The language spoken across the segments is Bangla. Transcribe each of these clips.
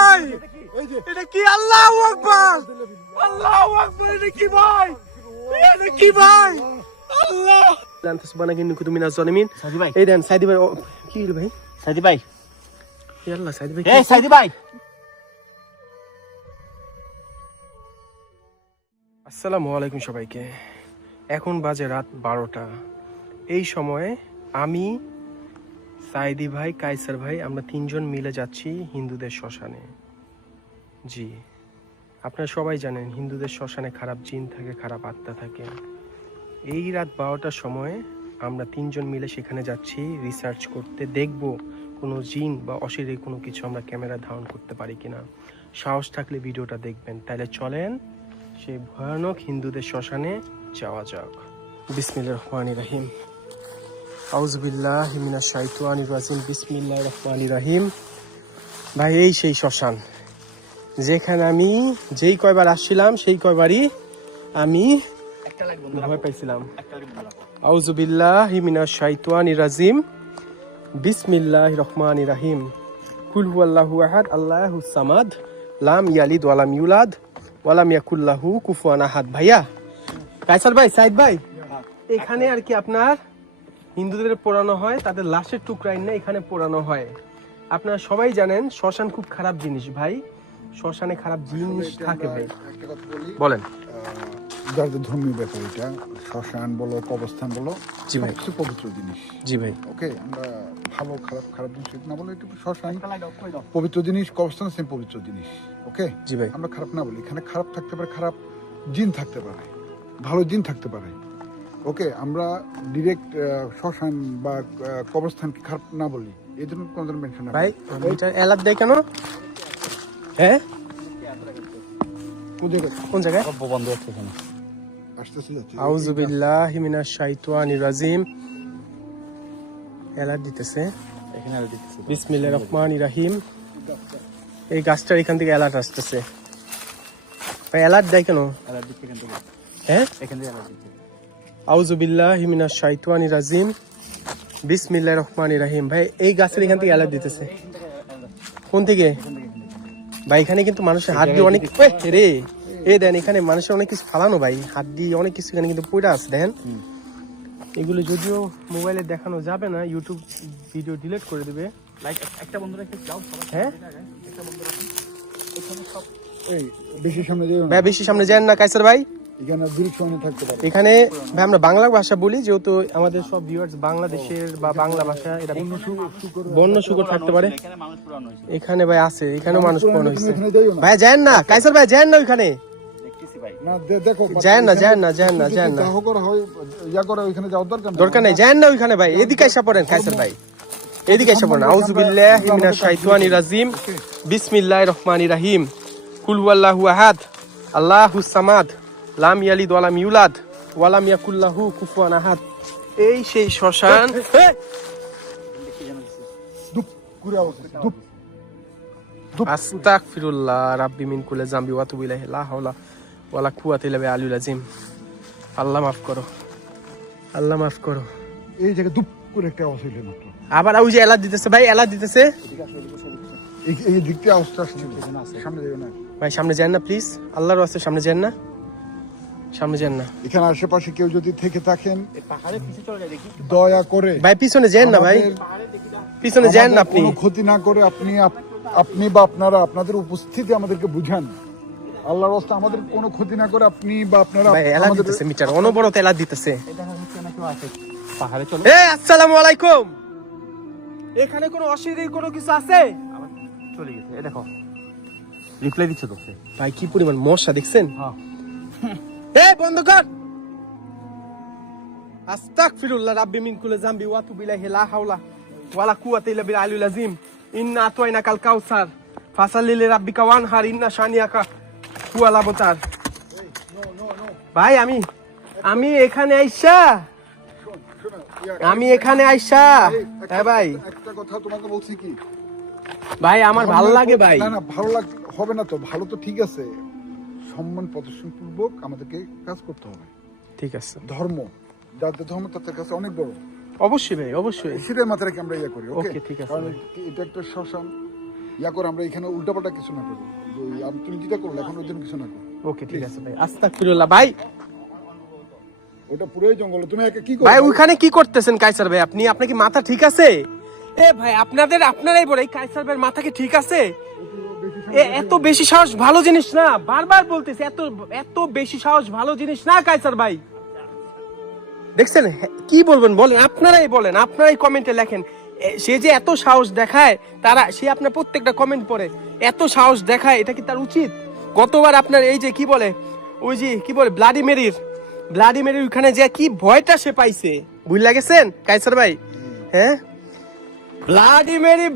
ভাই? এটা কি? আল্লাহু আকবার, আল্লাহু আকবার। এটা কি ভাই? এটা কি ভাই? আল্লাহ লান্তা সুবহানাকা কুনতু মিনাজ জালিমিন। সাইদি ভাই, এই দেন সাইদি ভাই। কি হলো ভাই? সাইদি ভাই, হে আল্লাহ, সাইদি ভাই। এই সাইদি ভাই। আসসালামু আলাইকুম সবাইকে। এখন বাজে রাত 12টা। এই সময়ে আমি, সাইদি ভাই, কায়সার ভাই, আমরা তিনজন মিলে যাচ্ছি হিন্দুদের শ্মশানে। জি, আপনারা সবাই জানেন হিন্দুদের শ্মশানে খারাপ জিন থাকে, খারাপ আত্মা থাকে। এই রাত 12টার সময়ে আমরা তিনজন মিলে সেখানে যাচ্ছি রিসার্চ করতে, দেখব কোনো জিন বা অশরীরী কোনো কিছু আমরা ক্যামেরা ধারণ করতে পারি কিনা। সাহস থাকলে ভিডিওটা দেখবেন। তাহলে চলেন সেই ভয়ানক হিন্দুদের শ্মশানে যাওয়া যাক। বিসমিল্লাহির রহমানির রহিম। আউযু বিল্লাহি মিনাশ শাইতানির রাজিম। বিসমিল্লাহির রহমানির রহিম। ভাই, এই সেই শ্মশান যেখানে আমি যেই কয়বার আসছিলাম সেই কয়বারই আমি ভয় পাইছিলাম। আউযু বিল্লাহি মিনাশ শাইতানির রাজিম। বিসমিল্লাহির রহমানির রহিম। কুল হুয়াল্লাহু আহাদ, আল্লাহুস সামাদ, লাম ইয়ালিদ ওয়া লাম ইউলাদ ওয়া লাম ইয়াকুল লাহু কুফুয়ান আহাদ। ভাইয়া, কায়সার ভাই, সাইদ ভাই, এখানে আর কি আপনার হিন্দুদের পোড়ানো হয়, তাদের লাশের টুকরা এনে এখানে পোড়ানো হয়। আপনারা সবাই জানেন শ্মশান খুব খারাপ জিনিস ভাই। শ্মশানে খারাপ জিনিস থাকে ভাই। একটা কথা বলি, বলেন। যাদের ধর্মীয় ব্যাপার, এটা শ্মশান বলো, কবরস্থান বলো, জি ভাই। সবচেয়ে পবিত্র জিনিস। জি ভাই। ওকে, আমরা ভালো খারাপ খারাপ জিনিস না বলে, এটা শ্মশান পবিত্র জিনিস, কবরস্থান সেম পবিত্র জিনিস। ওকে, জি ভাই। আমরা খারাপ না বলি। এখানে খারাপ থাকতে পারে, খারাপ জিন থাকতে পারে, ভালো জিন থাকতে পারে। ওকে, আমরা ডিরেক্ট শ্মশান বা কবরস্থানকে খারাপ না বলি, এই জন্য কোনো ধরনের মেনশন না ভাই, এটা এলাদ দেয় কেন? হ্যাঁ, কোন জায়গায়? বন্ধ হচ্ছে এখানে। আসতেছে যাচ্ছে। আউযু বিল্লাহি মিনাশ শাইতানির রাজিম। এলাদ দিতেছে। এখানে আর দিতেছে। বিসমিল্লাহির রহমানির রহিম। এই গাছটার এখান থেকে অ্যালার্ট আসতেছে। ভাই, অ্যালার্ট দেয় কেন? আর দিচ্ছে এখান থেকে। হ্যাঁ, এখান থেকে আর দিচ্ছে। আউযু বিল্লাহি মিনাশ শাইতানির রাজিম। বিসমিল্লাহির রহমানির রহিম। ভাই, এই গাছের এখান থেকে অ্যালার্ট দিতেছে। কোন থেকে? ভাই, এখানে কিন্তু মানুষের হাত দিয়ে অনেক রে, এই দেন এখানে মানুষের অনেক কিছু ফালানো ভাই, হাত দিয়ে অনেক কিছু এখানে কিন্তু পড়ে আছে। দেখেন, এগুলো যদিও মোবাইলে দেখানো যাবে না, ইউটিউব ভিডিও ডিলিট করে দেবে। লাইক একটা বন্ধ রেখে যাও। হ্যাঁ একটা বন্ধ রাখুন। এখানে সব এই বেশি সামনে যাও না, ভাই, বেশি সামনে যান না কায়সার ভাই। এখানে দূর সামনে থাকতে পারে। এখানে ভাই আমরা বাংলা ভাষা বলি, যেহেতু আমাদের সব ভিউয়ার্স বাংলাদেশের বা বাংলা ভাষা, এটা বন্য শুকর থাকতে পারে। এখানে মানুষ পুরানো হয়েছে। এখানে ভাই আছে, এখানেও মানুষ পড়ানো হয়েছে। এখানে যাইও না, ভাই যান না, কায়সার ভাই যান না ওইখানে। দেখতেছি ভাই। না দেখো, যান না, যান না, যান না, যান না, যাহ করা হয় ইয়া করে, ওইখানে যাওয়ার দরকার নেই। দরকার নেই, যান না ওইখানে ভাই। এদিকে এসে পড়েন কায়সার ভাই, এদিকে এসে পড়েন। আউযু বিল্লাহি মিনাশ শাইতানির রাজিম। বিসমিল্লাহির রহমানির রহিম। কুল হুয়াল্লাহু আহাদ, আল্লাহুস সামাদ, লাম ইয়ালিদ ওয়া লাম ইউলাদ ওয়া লাম ইয়াকুল লাহু কুফুয়ান আহাদ। এই সেই শ্মশান। দুপ করে অবস্থা, দুপ আস্তাগফিরুল্লাহ রাব্বি মিন কুল্লি যামবি ওয়া তুবু ইলাইহি, লা হাওলা ওয়া লা কুওয়াতা ইল্লা বিল্লাহিল আযীম। আল্লাহ মাফ করো, আল্লাহ মাফ করো। এই জায়গায় দুপ করে একটা আওয়াজ হইল মাত্র। আবার ওই যে এলাদ দিতেছে ভাই, এলাদ দিতেছে এই দিকটা আওয়াজটা আসছে, সামনে যাও না। ভাই। সামনে যান না প্লিজ, আল্লাহর রাস্তায় সামনে যান না, সামনে যান না এখানে আশেপাশে কেউ যদি থেকে থাকেন, এই পাহাড়ের পিছে চলে যায় দেখি। দয়া করে ভাই পিছনে যান না ভাই, পিছনে যান না আপনি। কোনো ক্ষতি না করে আপনি বা আপনারা আপনাদের উপস্থিতি আমাদেরকে বুঝান। আল্লাহর রাস্তায় আমাদের কোনো ক্ষতি না করে আপনি বা আপনারা ভাই এলাদ আমাদের দিতেছে, মিটার অনবরত এলাদ দিতেছে। এটা হচ্ছে না কেউ আছে পাহাড়ে চলে। এ আসসালামু আলাইকুম, এখানে কোনো অশরীরী কোনো কিছু আছে? আবার চলে গেছে। এই দেখো রিপ্লাই দিচ্ছে তো। ভাই কি পরিমাণ মশা দেখছেন? হ্যাঁ, এই বন্ধ কর। আস্তাগফিরুল্লাহ রাব্বি মিন কুল্লি যামবি ওয়া তুবু ইলাইহি, লা হাওলা ওয়া লা কুওয়াতা ইল্লা বিল্লাহিল আযীম। ইন্না আতাইনাকাল কাউসার ফাসাল্লি লিরাব্বিকা ওয়ানহার, ইন্না শানিয়াকা হুয়াল আবতার। ভাই, আমি এখানে আইসা, আমি এখানে আইসা, হ্যাঁ ভাই, একটা কথা তোমাকে বলছি কি ভাই আমার ভালো লাগে ভাই। না না, ভালো হবে না তো, ভালো তো ঠিক আছে, সম্মান প্রদর্শন পূর্বক আমাদেরকে কাজ করতে হবে। ঠিক আছে, ধর্ম, যাদের ধর্ম তাদের কাছে অনেক বড়। অবশ্যই ভাই, অবশ্যই। সেটাই মাথায় রেখে আমরা ইয়ে করি। ওকে, ঠিক আছে কারণ ভাই। এটা একটা শ্মশান, ইয়া করে আমরা এখানে উল্টাপাল্টা কিছু না করি। তুমি যেটা করলে এখন ওই জন্য কিছু না করি। ওকে ঠিক আছে ভাই, আস্তাগফিরুল্লাহ ভাই। ওটা পুরোই জঙ্গল, তুমি একা কি করো ভাই ওইখানে কি করতেছেন কায়সার ভাই? আপনি আপনার কি মাথা ঠিক আছে? এ ভাই আপনারাই বলে এই কায়সার ভাইয়ের মাথা কি ঠিক আছে? এত বেশি সাহস ভালো জিনিস না, বারবার বলতেছে এত বেশি সাহস ভালো জিনিস না কায়সার ভাই। দেখছেন কি বলবেন বলেন, আপনারাই বলেন, আপনারাই কমেন্টে লেখেন। সে যে এত সাহস দেখায়, সে আপনার প্রত্যেকটা কমেন্ট পড়ে, এত সাহস দেখায়, এটা কি তার উচিত? গতবার আপনার এই যে কি বলে ওই যে কি বলে ব্লাডিমেরির ওখানে যে কি ভয়টা সে পাইছে, বুঝলা গেছেন কায়সার ভাই? হ্যাঁ, ব্লাডিমেরি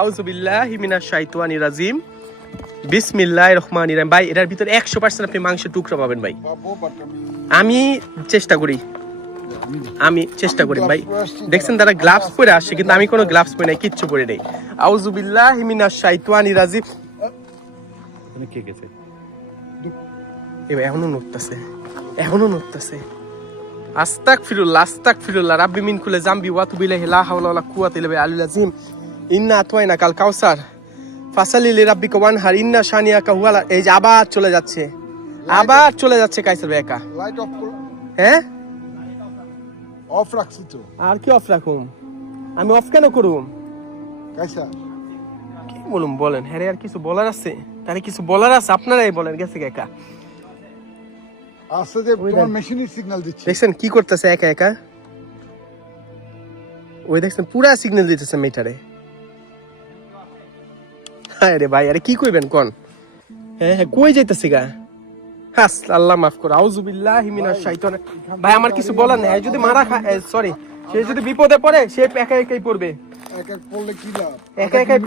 আউযু বিল্লাহি মিনাশ শাইতানির রাজিম, বিসমিল্লাহির রহমানির রহিম। ভাই এটার ভিতরে 100% আপনি মাংসের টুকরা পাবেন ভাই। আমি চেষ্টা করি ভাই। দেখছেন তারা গ্লাভস পরে আসছে, কিন্তু আমি কোনো গ্লাভস পরে নাই, কিচ্ছু পরে নেই। আউযু বিল্লাহি মিনাশ শাইতানির রাজিম। কে গেছে? এবার এখনো নড়তেছে। আস্তাগফিরুল্লাহ রাব্বি মিন কুল্লি যামবি ওয়া তুবু ইলাইহি লা হাওলা ওয়ালা কুওয়াতা ইল্লা বিল্লাহিল আযীম। ইন্না আতওয়াইনা কাল কাউসার ফাসালি লিরাব্বিকা ওয়ানহার ইন্না শানিয়াকা হুয়াল। এই যে আবার চলে যাচ্ছে কায়সার ভাই একা। লাইট অফ করো। হ্যাঁ, অফ রাখছি তো। আর কি অফ রাখুম? আমি অফ কেন করুম? কাইসা কি বলুম বলেন? হ্যাঁ আর কিছু বলার আছে? তারে কিছু বলার আছে? আপনারাই বলেন, গেছে একা। আস্তে যে তোমার মেশিনের সিগন্যাল দিচ্ছে। দেখছেন কি করতেছে একা? ওই দেখছেন পুরা সিগন্যাল দিতেছে মিটারে। আরে ভাই আরে কি কইবেন কোন? হ্যাঁ কই যাইতেছে গা? হাস আল্লাহ মাফ করো, আউযু বিল্লাহি মিনাশ শাইতানির। ভাই আমার কিছু বলার নেই, যদি মারা খায় সরি, সে যদি বিপদে পড়ে সে একাই পড়বে। একাই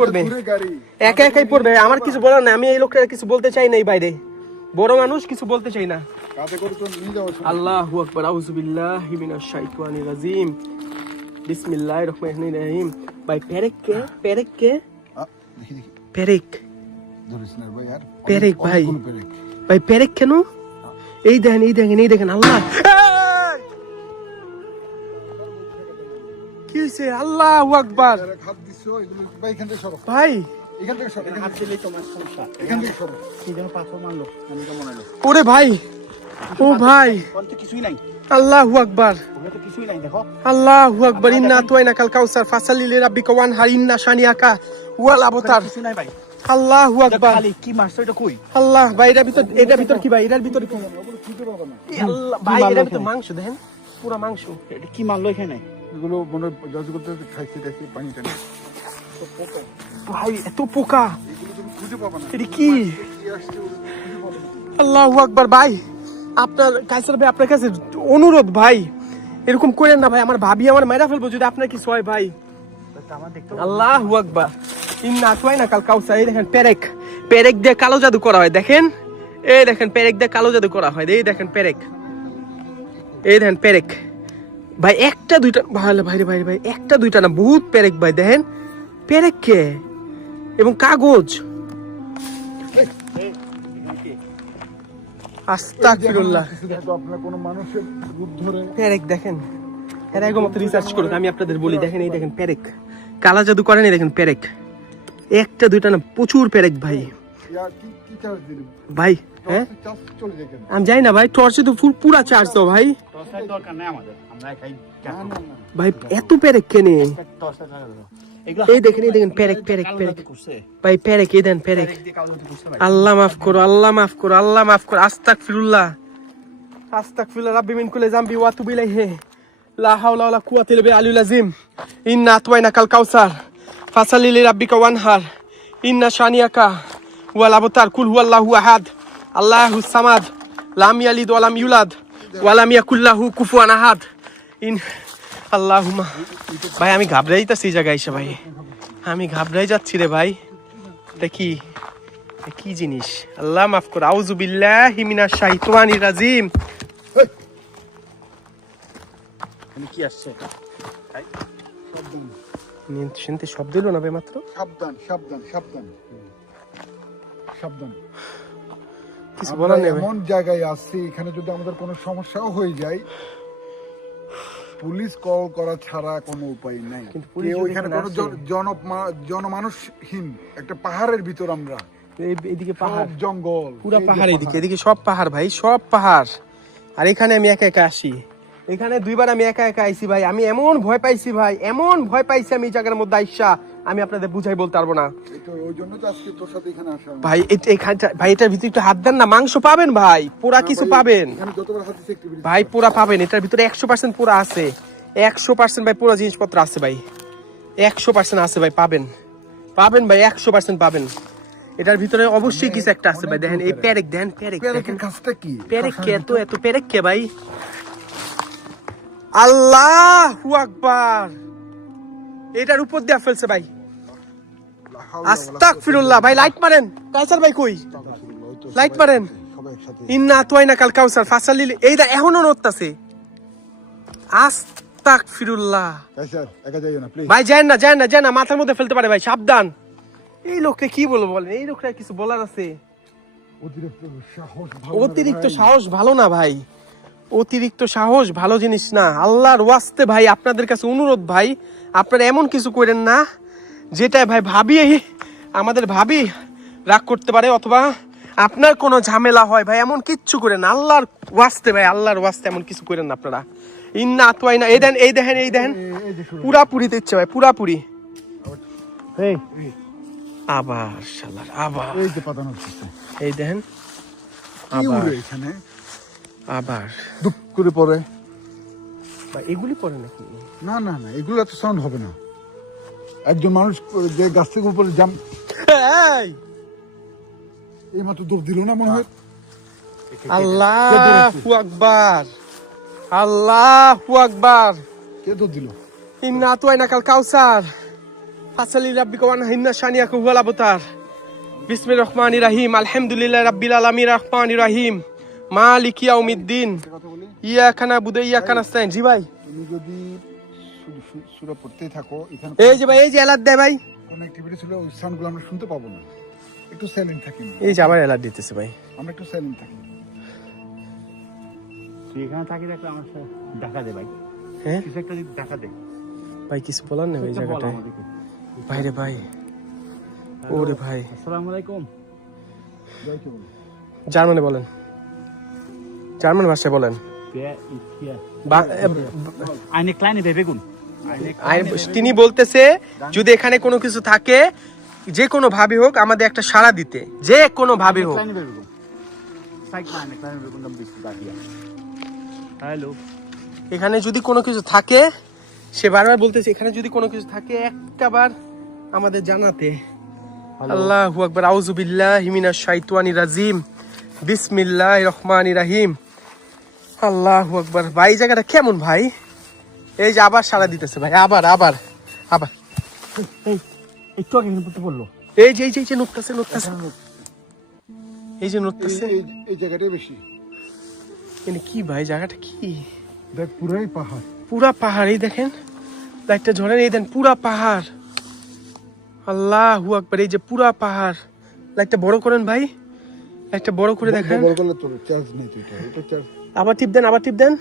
পড়বে। আমার কিছু বলার নেই, আমি এই লোকটার কিছু বলতে চাই না। এই বাইরে বড় মানুষ, কিছু বলতে চাই না। আল্লাহু আকবার, আউযু বিল্লাহি মিনাশ শাইতানির রাজিম, বিসমিল্লাহির রহমানির রহিম। ভাই পেরেক ভাই পেরেক কেন? এই দেখেন আল্লাহ কি হয়েছে? আল্লাহু আকবার। ভাই ওরে ভাই, ও ভাই, আল্লাহু আকবার, আল্লাহু আকবার। ইন্না আতওয়াইনা কাল কাউসার ফাসালি লিরাব্বিকা ওয়ানহার ইন্না শানিয়াকা হুয়াল আবতার। আল্লাহু আকবার। কি মাছটা এটা কই? আল্লাহ ভাই এটার ভিতর কি ভাই? এটার ভিতর কি? আল্লাহ ভাই এটার ভিতর মাংস দেখেন, পুরো মাংস। এটা কি মারলো এখানে? এগুলো মনে জজ করতে খাইছে পানি টানি। ভাই এত পোকা, এগুলো তুমি খুঁজে পাবে না। এটা কি? আল্লাহু আকবার। ভাই আপনার কায়সার ভাই আপনার কাছে অনুরোধ ভাই, এরকম করেন না ভাই, আমার ভাবি আমার মাইরা ফেলবো যদি আপনার কিছু হয় ভাই। আল্লাহু আকবার। ইন্না আতওয়াইনা কাল কাউসার। এই দেখেন পেরেক দিয়ে কালো জাদু করা হয়, দেখেন এই দেখেন পেরেক দিয়ে কালো জাদু করা হয়। এই দেখেন পেরেক ভাই, একটা দুইটা ভাই একটা দুইটা না, বহুত পেরেক ভাই। দেখেন পেরেক কে এবং কাগজ। আস্তাগফিরুল্লাহ। আপনার কোনো মানুষের রূপ ধরে পেরেক দেখেন, এর মতো রিসার্চ করুন, আমি আপনাদের বলি। দেখেন এই দেখেন পেরেক, কালা জাদু করেন। এই দেখেন পেরেক, একটা দুইটা না, প্রচুর পেরেক ভাই। ভাই হ্যাঁ আমি যাই না ভাই, টর্চে তো পুরা চার্জ দাও ভাই। ভাই এত পেরেক কেনে? এই দেখেন পেরেক ভাই, পেরেক এই দেন পেরেক। আল্লাহ মাফ করো, আস্তাগফিরুল্লাহ রাব্বি মিন কুল্লি যামবি ওয়া তুবু ইলাইহি লা হাওলা ওয়ালা কুওয়াতা ইল্লা বিল্লাহিল আযীম। ইন্না আতওয়াইনা কাল কাউসার ফাসালি লিরাব্বিকা ওয়ানহার ইন্না শানিয়াকা হুয়াল আবতার। কুল হুয়াল্লাহু আহাদ আল্লাহুস সামাদ লাম ইয়ালিদ ওয়া লাম ইউলাদ ওয়া লাম ইয়াকুল লাহু কুফুয়ান আহাদ। আল্লাহুম্মা। ভাই আমি ঘাবড়ে যাইতাছি এই জায়গায় এসে ভাই, আমি ঘাবড়াই যাচ্ছি রে ভাই। এটা কি জিনিস? আল্লাহ মাফ করো, আউযু বিল্লাহি মিনাশ শাইতানির রাজিম। কি আসছে? শুনতে শব্দ এলো না ভাই মাত্র। সাবধান। কিছু বলার নেই ভাই। এমন জায়গায় আসছি, এখানে যদি আমাদের কোনো সমস্যাও হয়ে যায়, পুলিশ কল করা ছাড়া কোনো উপায় নাই। কিন্তু পুলিশ কেউ যদি এখানে এখানে কোনো আসে- জনমানুষহীন একটা পাহাড়ের ভিতর আমরা, এইদিকে সব পাহাড়, জঙ্গল, পুরা এই যে পাহাড়, এদিকে সব পাহাড় ভাই, সব পাহাড়। আর এখানে আমি একা একা আসি, এখানে 2বার আমি একা একা আইছি ভাই। আমি এমন ভয় পাইছি ভাই, এমন ভয় পাইছি আমি এই জায়গার মধ্যে আইসা, আমি আপনাদের বুঝাই বলতে পারবো না এই তো ওই জন্য তো আজকে তোর সাথে এখানে আসা। ভাই। ভাই এটার ভিতরে একটু হাত দেন না, মাংস পাবেন ভাই, পোড়া কিছু পাবেন এখানে যতবার হাত দিছি একটু ভাই, পোড়া পাবেন। এটার ভিতরে 100% পোড়া আছে, 100% ভাই পোড়া জিনিসপত্র আছে ভাই, 100% আছে ভাই, পাবেন পাবেন ভাই, 100% পাবেন। এটার ভিতরে অবশ্যই কিছু একটা আছে ভাই। দেখেন এই পেরেক, দেন পেরেক, পেরেকের কাজটা কি? পেরেক কে এত পেরেক কে ভাই? আল্লাহু আকবার, এটার উপর দিয়ে ফেলছে ভাই। আস্তাগফিরুল্লাহ ভাই, লাইট মারেন। কাইসার ভাই কই? লাইট মারেন। সবাই একসাথে। ইন্না আতওয়াইনা কাল কাউসার ফাসালিল, এইটা এখনো নড়তাছে। আস্তাগফিরুল্লাহ কাইসার একা যাইও না প্লিজ। ভাই, যায় না, মাথার মধ্যে ফেলতে পারে ভাই, সাবধান। এই লোককে কি বলবো বলেন, এই লোকটা কিছু বলার আছে? অতিরিক্ত সাহস ভালো না রে অতিরিক্ত ভাই। সাহস ভালো না ভাই, অতিরিক্ত সাহস ভালো জিনিস না। আল্লাহর ওয়াস্তে ভাই, আপনাদের কাছে অনুরোধ ভাই, আপনারা এমন কিছু করেন না যেটা ভাই ভাবি, আমাদের ভাবি রাগ করতে পারে, অথবা আপনার কোনো ঝামেলা হয় ভাই, এমন কিচ্ছু করেন না। আল্লাহর ওয়াস্তে ভাই, আল্লাহর ওয়াস্তে এমন কিছু করেন না আপনারা। ইন্না আতওয়াইনা, এই দেখেন এই যে শুরু। পুরাপুরি দিচ্ছে ভাই, পুরাপুরি। এই এই, আবার শালার, আবার এই যে পাতানো হচ্ছে। এই দেখেন, কি আবার উড়ে এখানে? আবার দুপ করে পড়ে। ভাই এগুলি পড়ে নাকি? না না না, এগুলো এত সাউন্ড হবে না। একজন মানুষ যে গাছ থেকে উপরে এই এই মাত্র দৌড় দিল না মনে হয়। আল্লাহু আকবার, আল্লাহু আকবার। কে দৌড় দিল? ইন্না আতওয়াইনা কাল কাউসার ফাসালি রাব্বিকা ওয়ানহার ইন্না শানিয়াকা হুয়াল আবতার। বিসমিল্লাহির রহমানির রহিম, আলহামদুলিল্লাহি রাব্বিল আলামিন, রহমানির রহিম, মালিকি ইয়াউমিদ্দিন, কথা বলি, ইয়াকা নাবুদু ওয়া ইয়াকা নাস্তাইন। জি ভাই, তুমি যদি সূরা পড়তেই থাকো, এখানে এই যে ভাই, এই যে এলার্ট দেয় ভাই, কোন অ্যাক্টিভিটি ছিল, ওই সাউন্ডগুলো আমরা শুনতে পাবো না। একটু সাইলেন্ট থাকি না, এই যে আবার এলার্ট দিতেছে ভাই। আমরা একটু সাইলেন্ট থাকি। তুই এখানে থাকি দেখলে আমার সাথে দেখা দে ভাই, হ্যাঁ কিছু একটা যদি দেখা দে। ভাই, কিছু বলার নেই এই একটা বল জায়গাটায় আমাদেরকে। ভাইরে ভাই। ওরে ভাই, আসসালামু আলাইকুম। জয় কে বলো? জার্মানে বলেন, জার্মান ভাষায় বলেন। Wer ist hier? বা- Eine kleine Bewegung. তিনি বলতেছে যদি এখানে কোনো কিছু থাকে, যে কোনো ভাবে হোক, আমাদের একটা সাড়া দিতে, যে কোনো ভাবে Eine হোক। kleine Bewegung. Zeig mal eine kleine Bewegung, dann bist du da hier. Hallo. এখানে যদি কোনো কিছু থাকে, সে বারবার বলতেছে এখানে যদি কোনো কিছু থাকে একটাবার আমাদের জানাতে। আল্লাহু আকবার, আউযু বিল্লাহি মিনাশ শাইতানির রাজিম, বিসমিল্লাহির রহমানির রহিম। আল্লাহু আকবার। ভাই এই জায়গাটা কেমন ভাই? এই যে আবার সাড়া দিতেছে ভাই, আবার আবার আবার। একটু আগে কিন্তু পড়তে বললো। এই যে নড়তেছে, এই যে নড়তেছে। এই জায়গাটাই বেশি। মানে কি ভাই, জায়গাটা কি? দেখ পুরাই পাহাড়। পুরা পাহাড়, এই দেখেন লাইটটা ঝরেন, এই দেন পুরা পাহাড়। আল্লাহু আকবার, এই যে পুরা পাহাড়। লাইটটা বড় করেন ভাই, লাইটটা বড় করে দেখেন। বড় করলে তোর চার্জ নেই তো, এটা চার্জ। আবার টিপ দেন, আবার টিপ দেন।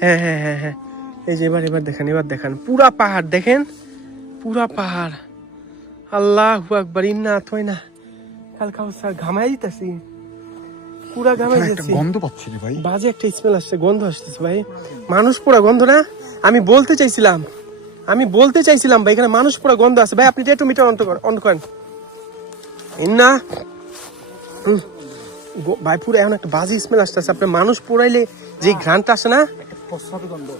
হ্যাঁ হ্যাঁ হ্যাঁ হ্যাঁ, এই যে এবার দেখেন, পুরা পাহাড় দেখেন, পুরা পাহাড়। আল্লাহু আকবার, ইন্না আতওয়াইনা কাল কাউসার। ঘামাই দিতেছি, পুরা ঘামাই একটা যাচ্ছি। গন্ধ পাচ্ছি রে ভাই। বাজে একটা স্মেল আসছে, গন্ধ আসতেছে ভাই। মানুষ পোড়া গন্ধ না? আমি বলতে চাইছিলাম ভাই, এখানে মানুষ পোড়া গন্ধ আছে ভাই। আপনি একটু মিটার অন করেন। ইন্না ভাই, পুরো এখন একটা বাজে স্মেল আসতেছে। আপনি মানুষ পোড়াইলে যে ঘ্রাণটা আসে না, প্রস্রাবের গন্ধ।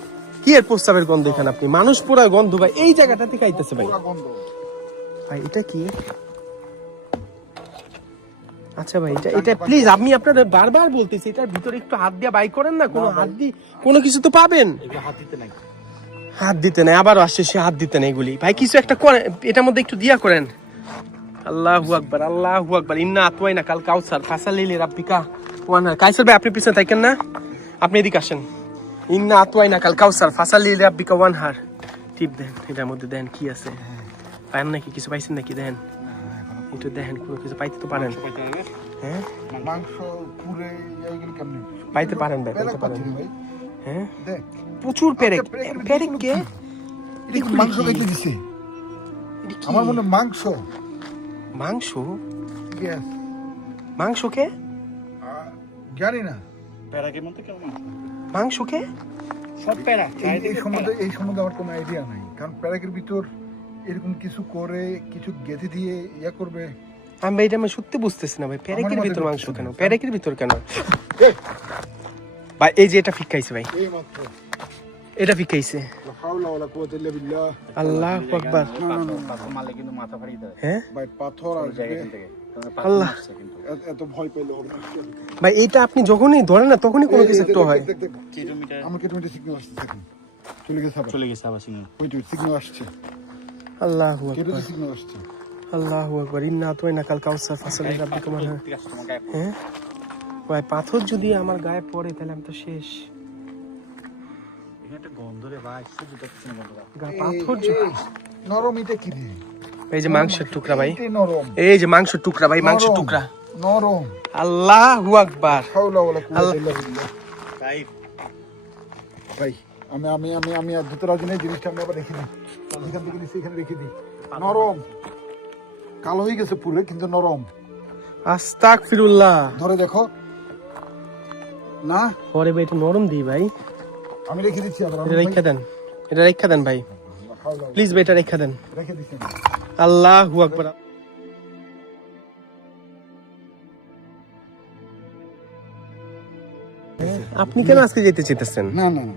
কি এর প্রস্তাবের গন্ধ? এখানে আপনি মানুষ পোড়া গন্ধ ভাই, এই জায়গাটা থেকে আইতেছে ভাই। পুরা গন্ধ। ভাই এটা কি? আচ্ছা ভাই, এটা প্লিজ, আমি আপনাদের বারবার বলতেছি, এটার ভিতরে একটু হাত দিয়ে বাই করেন না। কোনো হাত দিয়ে কোনো কিছু তো পাবেন। এগুলো হাত দিতে নাই। হাত দিতে নাই, আবারও আসছে সে হাত দিতে নাই। এগুলি ভাই কিছু একটা করেন, এটার মধ্যে একটু দিয়া করেন। আল্লাহু আকবার, আল্লাহু আকবার। ইন্না আতওয়াইনা কাল কাউসার ফাসালিলি রাব্বিকা ওয়ানহার। কাইসার ভাই আপনি পিছনে থাকেন না, আপনি এদিকে আসেন। ইন্না আতওয়াইনা কাল কাউসার ফাসালিলি রাব্বিকা ওয়ানহার। টিপ দেন, এটার মধ্যে দেন কি আছে, পান নাকি কিছু পাইছেন নাকি? দেন একটু, দেখেন কোনো কিছু পাইতে তো পারেন। হ্যাঁ, মাংস পুরে এইগুলো কেমনে পাইতে পারেন ভাই, পাইতে পারেন। ভাই হ্যাঁ দেখ প্রচুর পেরেক। পেরেকের পেরেক ভিতরে কে? এটা কি মাংস কেটে দিছে? এটা কি? আমার মনে হয় মাংস। মাংস? Yes. মাংস কে? জানি না প্যারাকের মধ্যে কেমন মাংস কে? সব প্যারা এই সম্বন্ধে আমার কোনো আইডিয়া নাই, কারণ প্যারাকের ভিতর এরকম কিছু করে কিছু গেঁথে দিয়ে ইয়া করবে। আমি ভাই এটা আমি সত্যি বুঝতেছি না ভাই, পেরেকের আমার ভিতর মাথায় মাংস ঢুকছে কেন? না। পেরেকের ভিতর কেন ভাই? এই যে এটা ফিক্কাইছে ভাই, এই মাত্র এটা ফিক্কাইছে। লা হাওলা ওয়ালা কুওয়াতা ইল্লা বিল্লাহ। আল্লাহু আকবার। পাথর মারলে কিন্তু মাথা ফাড়িয়ে দেয় হ্যাঁ ভাই পাথর ওই আসবে, জায়গা থেকে আল্লাহ। এত ভয় পেলে হবে না। ভাই এটা আপনি যখনই ধরেন না তখনই কোনো কিছু একটা হয়। দেখ, দেখ, দেখ। কিলোমিটার আমার কিলোমিটার সিগন্যাল আসছে, দেখুন চলে গেছে আবার। চলে গেছে আবার সিগন্যাল। ওই তো সিগন্যাল আসছে, আল্লাহু কেটে আকবার, সিগন্যাল আসছে। আল্লাহু আকবার। ইন্না আতাইনা কাল কাউসার ফাসালি রাব্বিকা ওয়ানহার। হ্যাঁ ভাই পাথর যদি আমার গায়ে পড়ে তাহলে আমি তো শেষ। এখানে একটা গন্ধ রে ভাই, শুধু দেখছি না গন্ধটা। গায়ে পাথর যদি, নরম এটা কি রে? এই যে মাংসের টুকরা ভাই, এটাই নরম, এই যে মাংসের টুকরা ভাই, মাংসের নরম, টুকরা। নরম। আল্লাহু আকবার। হাওলা ওয়ালা কুওয়াতা ইল্লা বিল্লাহ। ভাই ভাই আমি আমি আমি আমি আর দুটো রাজি নেই, জিনিসটা আমি আবার রেখে দিই। এখান থেকে নিচে এখানে রেখে দিই। নরম, কালো হয়ে গেছে পুরো কিন্তু নরম। আস্তাগফিরুল্লাহ। ধরে দেখো না, পরে ভাই এটা নরম দিই ভাই, আমি রেখে দিচ্ছি আবার। এটা রেখা দেন, এটা রেখা দেন ভাই, হাওলা প্লিজ ভাই এটা রেখা দেন। রেখে দিচ্ছি আমি। আল্লাহু আকবার। আপনি কেন আজকে যেতে চাইতেছেন? না না না,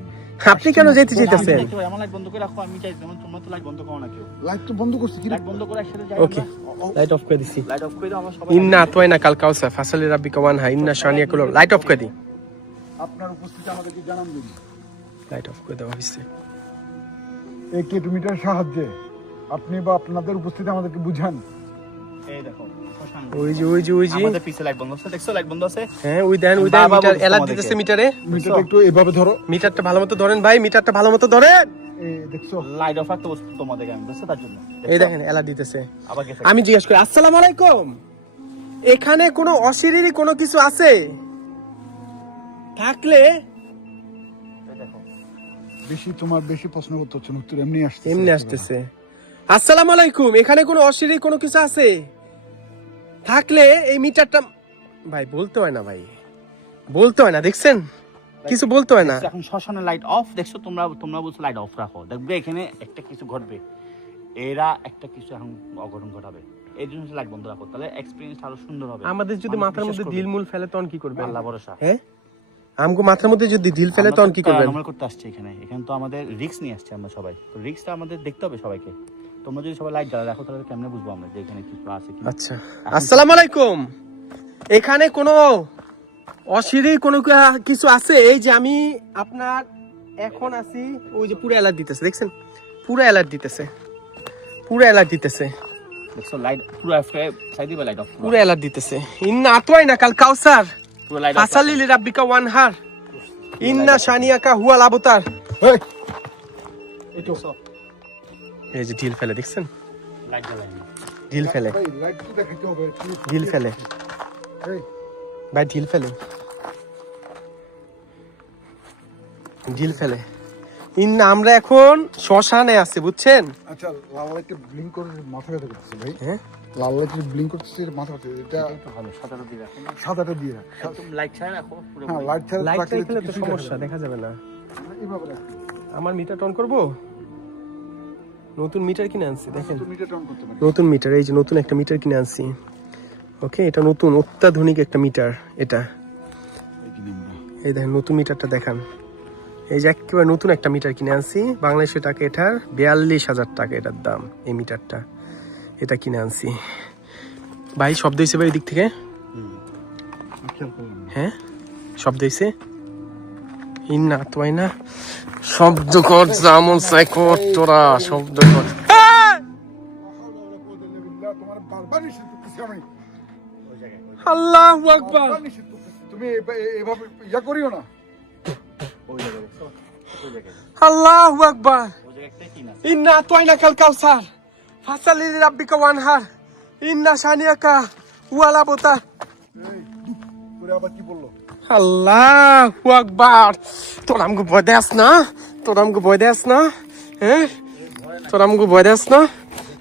আপনি কেন যেতে চাইতেছেন? আমার লাইট বন্ধ করে রাখো, আমি চাই যেমন তোমরা তো লাইট বন্ধ করো না কেউ। লাইট তো বন্ধ করছি কি রে? লাইট বন্ধ করে একসাথে যাই। ওকে লাইট অফ করে দিছি। লাইট অফ করে দাও, আমরা সবাই ইন্না আতাইনা কাল কাউসার ফাসালি রাব্বিকা ওয়ানহার ইন্না শানিয়াকা লাহুল। লাইট অফ করে দিই, আপনার উপস্থিতি আমাদেরকে জানান দিন। লাইট অফ করে দেওয়া হয়েছে। এই কিলোমিটার সাহায্যে আপনি বা আপনাদের উপস্থিতি আমাদেরকে বুঝান। এই দেখো শ্মশান। ওই যে ওই যে ওই যে আমাদের পিছে লাইট বন্ধ আছে, দেখছো লাইট বন্ধ আছে। হ্যাঁ ওই দেন ওই দেন, বাবা মিটার বলছে অ্যালার্ট তোমাদেরকে। দিতেছে মিটারে। মিটারটা একটু এভাবে ধরো, মিটারটা ভালো মতো ধরেন ভাই, মিটারটা ভালো মতো ধরেন। এই দেখছো লাইট অফ রাখতে বলছি তোমাদেরকে আমি, বুঝছো তার জন্য। এই দেখেন অ্যালার্ট দিতেছে। আবার গেছে। আমি জিজ্ঞেস করি আসসালামু আলাইকুম, এখানে কোনো অশরীরী কোনো কিছু আছে? থাকলে এই দেখো বেশি তোমার বেশি প্রশ্ন করতে হচ্ছে না, উত্তর এমনি আসছে। এমনি আসতেছে। আসসালামু আলাইকুম, এখানে কোনো অশরীরী কোনো কিছু আছে? থাকলে এই মিটারটা ভাই বলতে হয় না ভাই, বলতে হয় না, দেখছেন কিছু বলতে হয় না। এখন শ্মশানের লাইট অফ, দেখছো তোমরা তোমরা বলছো লাইট অফ রাখো, দেখবে এখানে একটা কিছু ঘটবে, এরা একটা কিছু এখন অঘটন ঘটাবে, এই জন্য লাইট বন্ধ রাখো, তাহলে এক্সপেরিয়েন্স আরো সুন্দর হবে। আমাদের যদি মানুষ মাথার বিশ্বাস মধ্যে করবে। দিলমুল ফেলে তখন কি করবে? আল্লাহ ভরসা। হ্যাঁ আমগো মাথার মধ্যে যদি দিল ফেলে তখন কি করবেন? আমরা করতে আসছি এখানে, এখানে তো আমাদের রিস্ক নিয়ে আসছে আমরা সবাই, তো রিস্কটা আমাদের দেখতে হবে সবাইকে। তোমরা যদি সবাই লাইট জ্বালা রাখো তাহলে কেমনে বুঝবো আমরা যে এখানে কিছু আছে কি? আচ্ছা আসসালামু আলাইকুম, এখানে কোনো অশরীরী কোনো কিছু আছে? এই যে আমি আপনার এখন আছি, ওই যে পুরো অ্যালার্ট দিতেছে, দেখছেন পুরো অ্যালার্ট দিতেছে, পুরো অ্যালার্ট দিতেছে, দেখছো লাইট পুরো অফ করে সাইড দিবে, লাইট অফ পুরো অ্যালার্ট দিতেছে। ইন্না আতাইনা কাল কাউসার পুরো লাইট অফ। ফাসালি লিরাব্বিকা ওয়ানহার ইন্না শানিয়াকা হুয়াল আবতার। এই, এই তো এই যে ঢিল ফেলে, দেখছেন লাইট জ্বালাই না। ঢিল ফেলে, ভাই লাইট তো দেখাইতে হবে। ঢিল ফেলে এই, ভাই, ঢিল ফেলে, ঢিল ফেলে। ইন্না আমরা এখন শ্মশানে আছি বুঝছেন? আচ্ছা লাল লাইটটা ব্লিঙ্ক করে মাথা ব্যথা করতেছে ভাই। হ্যাঁ লাল লাইটটা ব্লিঙ্ক করতেছে মাথা ব্যথা, এটা একটু ভালো সাদাটা দিয়ে রাখো, সাদাটা দিয়ে রাখ। একদম লাইট ছাড়া রাখো পুরো। হ্যাঁ লাইট ছাড়া লাইট প্রাকৃতিক ফেলে তো কিছুই সমস্যা, দেখা দেখা যাবে না। যাবে না। এইভাবে রাখ। আমার মিটার অন করব, নতুন মিটার কিনে আনছি দেখেন, তো মিটারটা অন করতে পারি। নতুন মিটার, এই যে নতুন একটা মিটার কিনে আনছি। ওকে এটা নতুন অত্যাধুনিক একটা মিটার, এটা এই কিনে আমরা। এই দেখেন নতুন মিটারটা দেখান, এই যে একেবারে নতুন একটা মিটার কিনে আনছি, বাংলাদেশের টাকা এটার 42,000 টাকা এটার দাম, এই মিটারটা এটা কিনে আনছি। ভাই শব্দ হয়েছে ভাই, এই দিক থেকে আমি খেয়াল করলাম না। হ্যাঁ শব্দ হয়েছে। ইন্না আতাইনা শব্দ কর, যেমন চাই কর তোরা, শব্দ কর। তোমার বারবার নিষেধ করতেছি আমি। ওই জায়গায় আল্লাহু আকবার, বারবার নিষেধ করতেছি। তুমি এভাবে ইয়া করিও না। ওই জায়গায় দেখছো? ওই জায়গায় আল্লাহু আকবার। ওই জায়গাটা কি না? ইন্না আতাইনা কাল কাউসার ফাসালি লিরাব্বিকা ওয়ানহার ইন্না শানিয়াকা ওয়াল আবতার। এই, তোরে আবার কি বললো? আল্লাহু আকবার। তোরা আমাকে ভয় দেস না, তোরা আমাকে ভয় দেস না, হ্যাঁ তোরা আমাকে ভয় দেস না,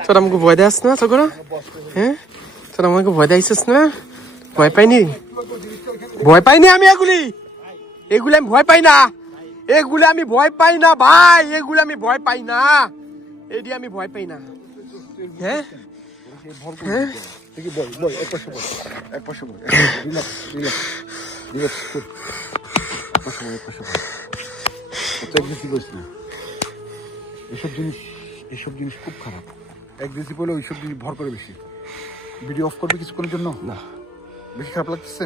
তোরা আমাকে ভয় দেস না তোরা, হ্যাঁ তোরা আমাকে ভয় দিয়েছিস না? ভয় পাইনি, ভয় পাইনি আমি এগুলি, এগুলি আমি ভয় পাই না, এগুলি আমি ভয় পাই না ভাই, এগুলি আমি ভয় পাই না, এটি আমি ভয় পাই না। হ্যাঁ হ্যাঁ দেখি বল বল, এক পাশে বল, এক পাশে বল, রিল্যাক্স রিল্যাক্স রিল্যাক্স, এক পাশে বল, এক পাশে বল, অত অ্যাগ্রেসিভ হইস না। এসব জিনিস খুব খারাপ। অ্যাগ্রেসিভ হলে ওইসব জিনিস ভর করে বেশি। ভিডিও অফ করবে কিছুক্ষণের জন্য? না। বেশি খারাপ লাগতেছে?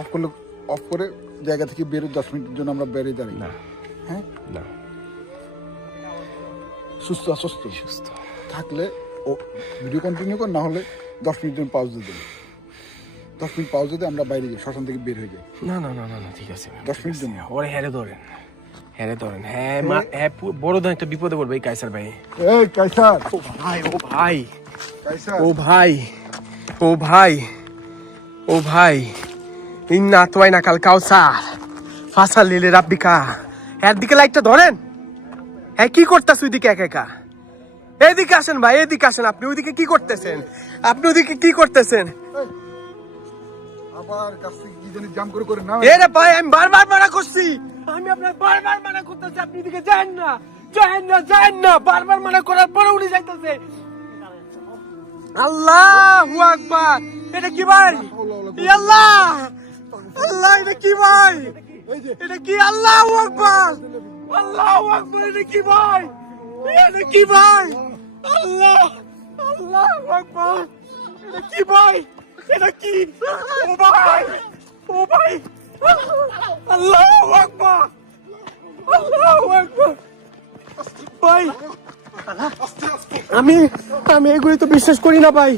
অফ করলে অফ করে জায়গা থেকে বেরো, 10 মিনিটের জন্য আমরা বেরিয়ে দাঁড়াই। না হ্যাঁ না, সুস্থ অসুস্থ সুস্থ থাকলে ও ভিডিও কন্টিনিউ কর, না হলে 10 মিনিট জন্য পাউজ দিয়ে দেবে। 10 মিনিট পাউজ দিয়ে আমরা বাইরে যাই, শ্মশান থেকে বের হয়ে যাই। না না না না না, ঠিক আছে 10 মিনিট জন্য। ওরে হ্যারে ধরেন, হ্যারে ধরেন, হ্যাঁ হ্যাঁ বড় ধরনের একটা বিপদে পড়বে এই কাইসার ভাই। এই কাইসার, ও ভাই, ও ভাই, কাইসার, ও ভাই, ও ভাই, ও ভাই, ইন্না তোয়াইনা কাল কাউসার ফাসাল লিলে রাব্বিকা। এর দিকে লাইটটা ধরেন। হ্যাঁ কি করতেছ ওইদিকে একা একা? এদিকে আসেন ভাই, এদিকে আসেন। আপনি ওইদিকে কি করতেছেন? আপনি ওইদিকে কি করতেছেন? আবার কাছ থেকে কি জানি জাম করে করে না। এরে ভাই, আমি বারবার মানা করছি, আমি আপনার বারবার মানা করতেছি, আপনি এদিকে যান না, যান না, যান না, বারবার মানা করার পরে উনি যাইতেছে। আল্লাহু আকবার। এটা কি ভাই? ই আল্লাহ, আল্লাহ, এটা কি ভাই? এটা কি? আল্লাহু আকবার, আল্লাহু আকবার। এটা কি ভাই? এটা কি ভাই? আল্লাহ, আল্লাহু আকবার। এটা কি ভাই? এটা কি? ও ভাই, ও ভাই, আল্লাহু আকবার, আল্লাহু আকবার। ভাই আমি আমি এগুলি তো বিশ্বাস করি না ভাই,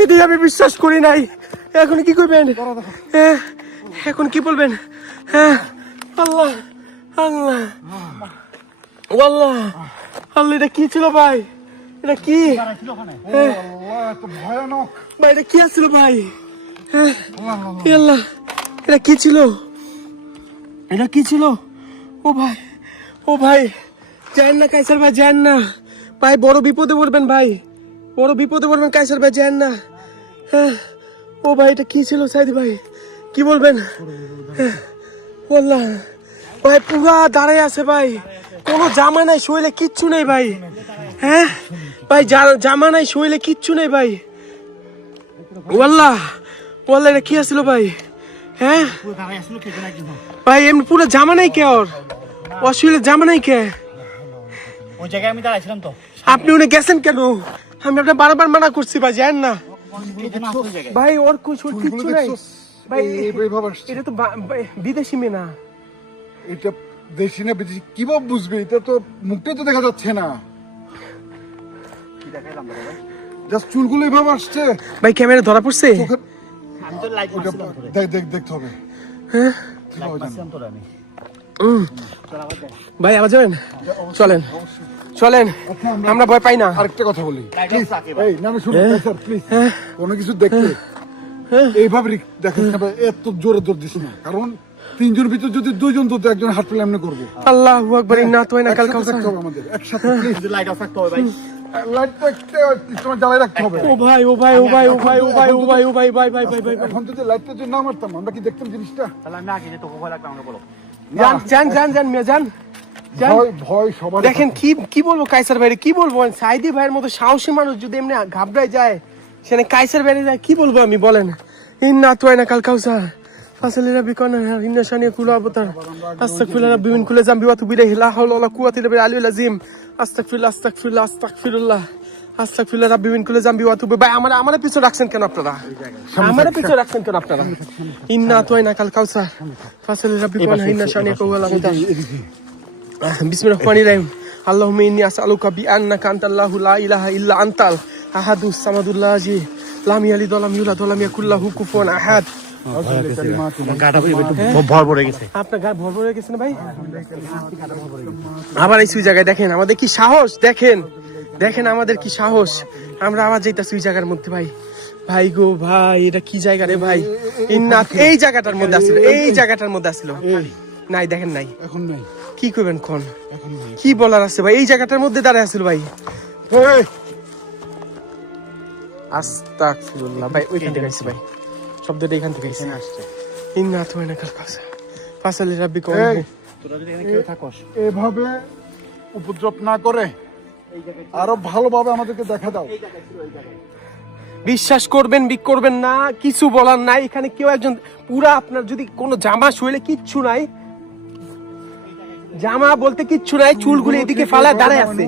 এদিকে আমি বিশ্বাস করি নাই। এখন কি করবেন? এখন কি বলবেন? হ্যাঁ আল্লাহ, আল্লাহ, ও আল্লাহ, আল্লাহ, এটা কি ছিল ভাই? এটা কি? আল্লাহ, এত ভয়ানক। ভাই এটা কি আসছিল ভাই? হ্যাঁ এ আল্লাহ, এটা কি ছিল? এটা কি ছিল? ও ভাই, ও ভাই, যান না কাইসার ভাই, যান না ভাই, বড় বিপদে পড়বেন ভাই, বড় বিপদে পড়বেন কাইসার ভাই, যান না। হ্যাঁ ও ভাই, এটা কি ছিল সাইদি ভাই? কি বলবেন? ও আল্লাহ ভাই, পুরা দাঁড়ায় আছে ভাই, কোনো জামা নাই, শরীরে কিচ্ছু নেই ভাই। হ্যাঁ ভাই, জামা নাই, শরীরে কিচ্ছু নেই ভাই। ও আল্লাহ, ও আল্লাহ, এটা কি আসছিল ভাই? হ্যাঁ ভাই, এমনি পুরো জামা নাই কে? ওর শরীরে জামা নাই কে? ওই জায়গায় আমি দাঁড়াইছিলাম তো। আপনি উনি গেছেন কেন? আমি আপনার বারবার মানা করছি ভাই, যান না ভাই, ওর কিচ্ছু নাই ভাই। এটা তো বিদেশি মেয়ে না। এটা দেশি না বিদেশি কিভাবে বুঝবে? এটা তো মুখটাই তো দেখা যাচ্ছে না। জাস্ট চুলগুলো এভাবে আসছে ভাই, ক্যামেরা ধরা পড়ছে। আমি তো লাইট ওটা মারছিলাম তোরে। দেখতে হবে। হ্যাঁ লাইট মারছিলাম তোরে আমি। ভাই আবার যাবেন? চলেন চলেন, আমরা ভয় পাই না। আরেকটা কথা বলি, লাইট প্লিজ। অফ রাখে এই না না, শুনুন স্যার, প্লিজ। কোনো কিছু দেখতে এইভাবে দেখেন না ভাই, এত জোরে দৌড় দিস না, কারণ 3 জনের ভিতর যদি 2 জন তো একজন হাত পেলে এমনি করবো। আল্লাহু আকবার, ইন্না তোয়াইনা কাল একসাথে কাউসার। থাকতে হবে আমাদের, একসাথে প্লিজ। লাইট অফ রাখতে হবে ভাই। লাইটটা তোমার জ্বালায় রাখতে হবে। ও ভাই, ও ভাই, ও ভাই, ও ভাই, ও ভাই, ও ভাই, ও ভাই, ভাই ভাই ভাই ভাই। এখন যদি লাইটটা যদি না মারতাম আমরা কি দেখতাম জিনিসটা? তাহলে আমি আগে যে তোকে ভয় লাগবে আমাকে বলো। যান যান যান যান মেয়ে যান যান। ভয় ভয় সবার। দেখেন কি বলবো কাইসার ভাইরে, কি বলবো? সাইদি ভাইয়ের মতো সাহসী মানুষ যদি এমনি ঘাবড়ায় যায়, সেখানে কাইসার ভাইরে যায়, কি বলবো আমি বলেন? ইন্না তোয়াইনা কাল কাউসার ফাসালি রাব্বিকানা ইন্না শানিয়া কুল আবতার আস্তাগফিরুল্লাহ রাব্বি মিন কুল্লি যামবি ওয়া তুবু ইলাইহি লা হাওলা ওয়ালা কুওয়াতা ইল্লা বিল আলিয়্যিল আযীম আস্তাগফিরুল্লাহ আস্তাগফিরুল্লাহ আস্তাগফিরুল্লাহ আস্তাগফিরুল্লাহ রাব্বি মিন কুল্লি যামবি ওয়া তুবু। ভাই আমার পিছু রাখছেন কেন আপনারা? আমার পিছু রাখছেন কেন আপনারা? ইন্না তোয়াইনা কাল কাউসার ফাসালি রাব্বিকানা ইন্না শানিয়া কুল আবতার। বিসমিল্লাহির রহমানির রহিম। আল্লাহুম্মা ইন্নী আসআলুকা বিআন্নাকা আনতাল্লাহু লা ইলাহা ইল্লা আনতাল আহাদুস সামাদুল্লাহি লাম ইয়ালিদ ওয়া লাম ইউলাদ ওয়া লাম ইয়াকুল লাহু কুফুয়ান আহাদ। ভর পড়ে গেছে। আপনার গা ভর হয়ে গেছে না ভাই? আবার এই সুই জায়গায় দেখেন আমাদের কি সাহস, দেখেন দেখেন আমাদের কি সাহস। আমরা আবার যাইতাছি ওই জায়গার মধ্যে ভাই। ভাই গো ভাই, এটা কি জায়গা রে ভাই? ইন্নাত এই জায়গাটার মধ্যে আসছিল, এই জায়গাটার মধ্যে আসছিল। নাই দেখেন নাই, এখন নাই, কি করবেন কোন? এখন নাই। কি বলার আছে ভাই? এই জায়গাটার মধ্যে দাঁড়ায় আছিল ভাই। এই, আস্তাগফিরুল্লাহ ভাই, ওইখান থেকে আসছে ভাই, শব্দটা এখান থেকে আসছে। ইন্নাত ওয়া ইন্না কালকাসা ফাসালি রাব্বিকা ওয়া এই, তোরা যদি এখানে কেউ থাকস, এভাবে উপদ্রব না করে আরো ভালোভাবে আমাদেরকে দেখা দাও। বিশ্বাস করবেন করবেন না, কিছু বলার নাই। এখানে কেউ একজন পুরা আপনার যদি কোনো জামা শরীরে কিচ্ছু নাই, জামা বলতে কিচ্ছু নাই, চুলগুলো এদিকে ফালা দাঁড়ায় আছে,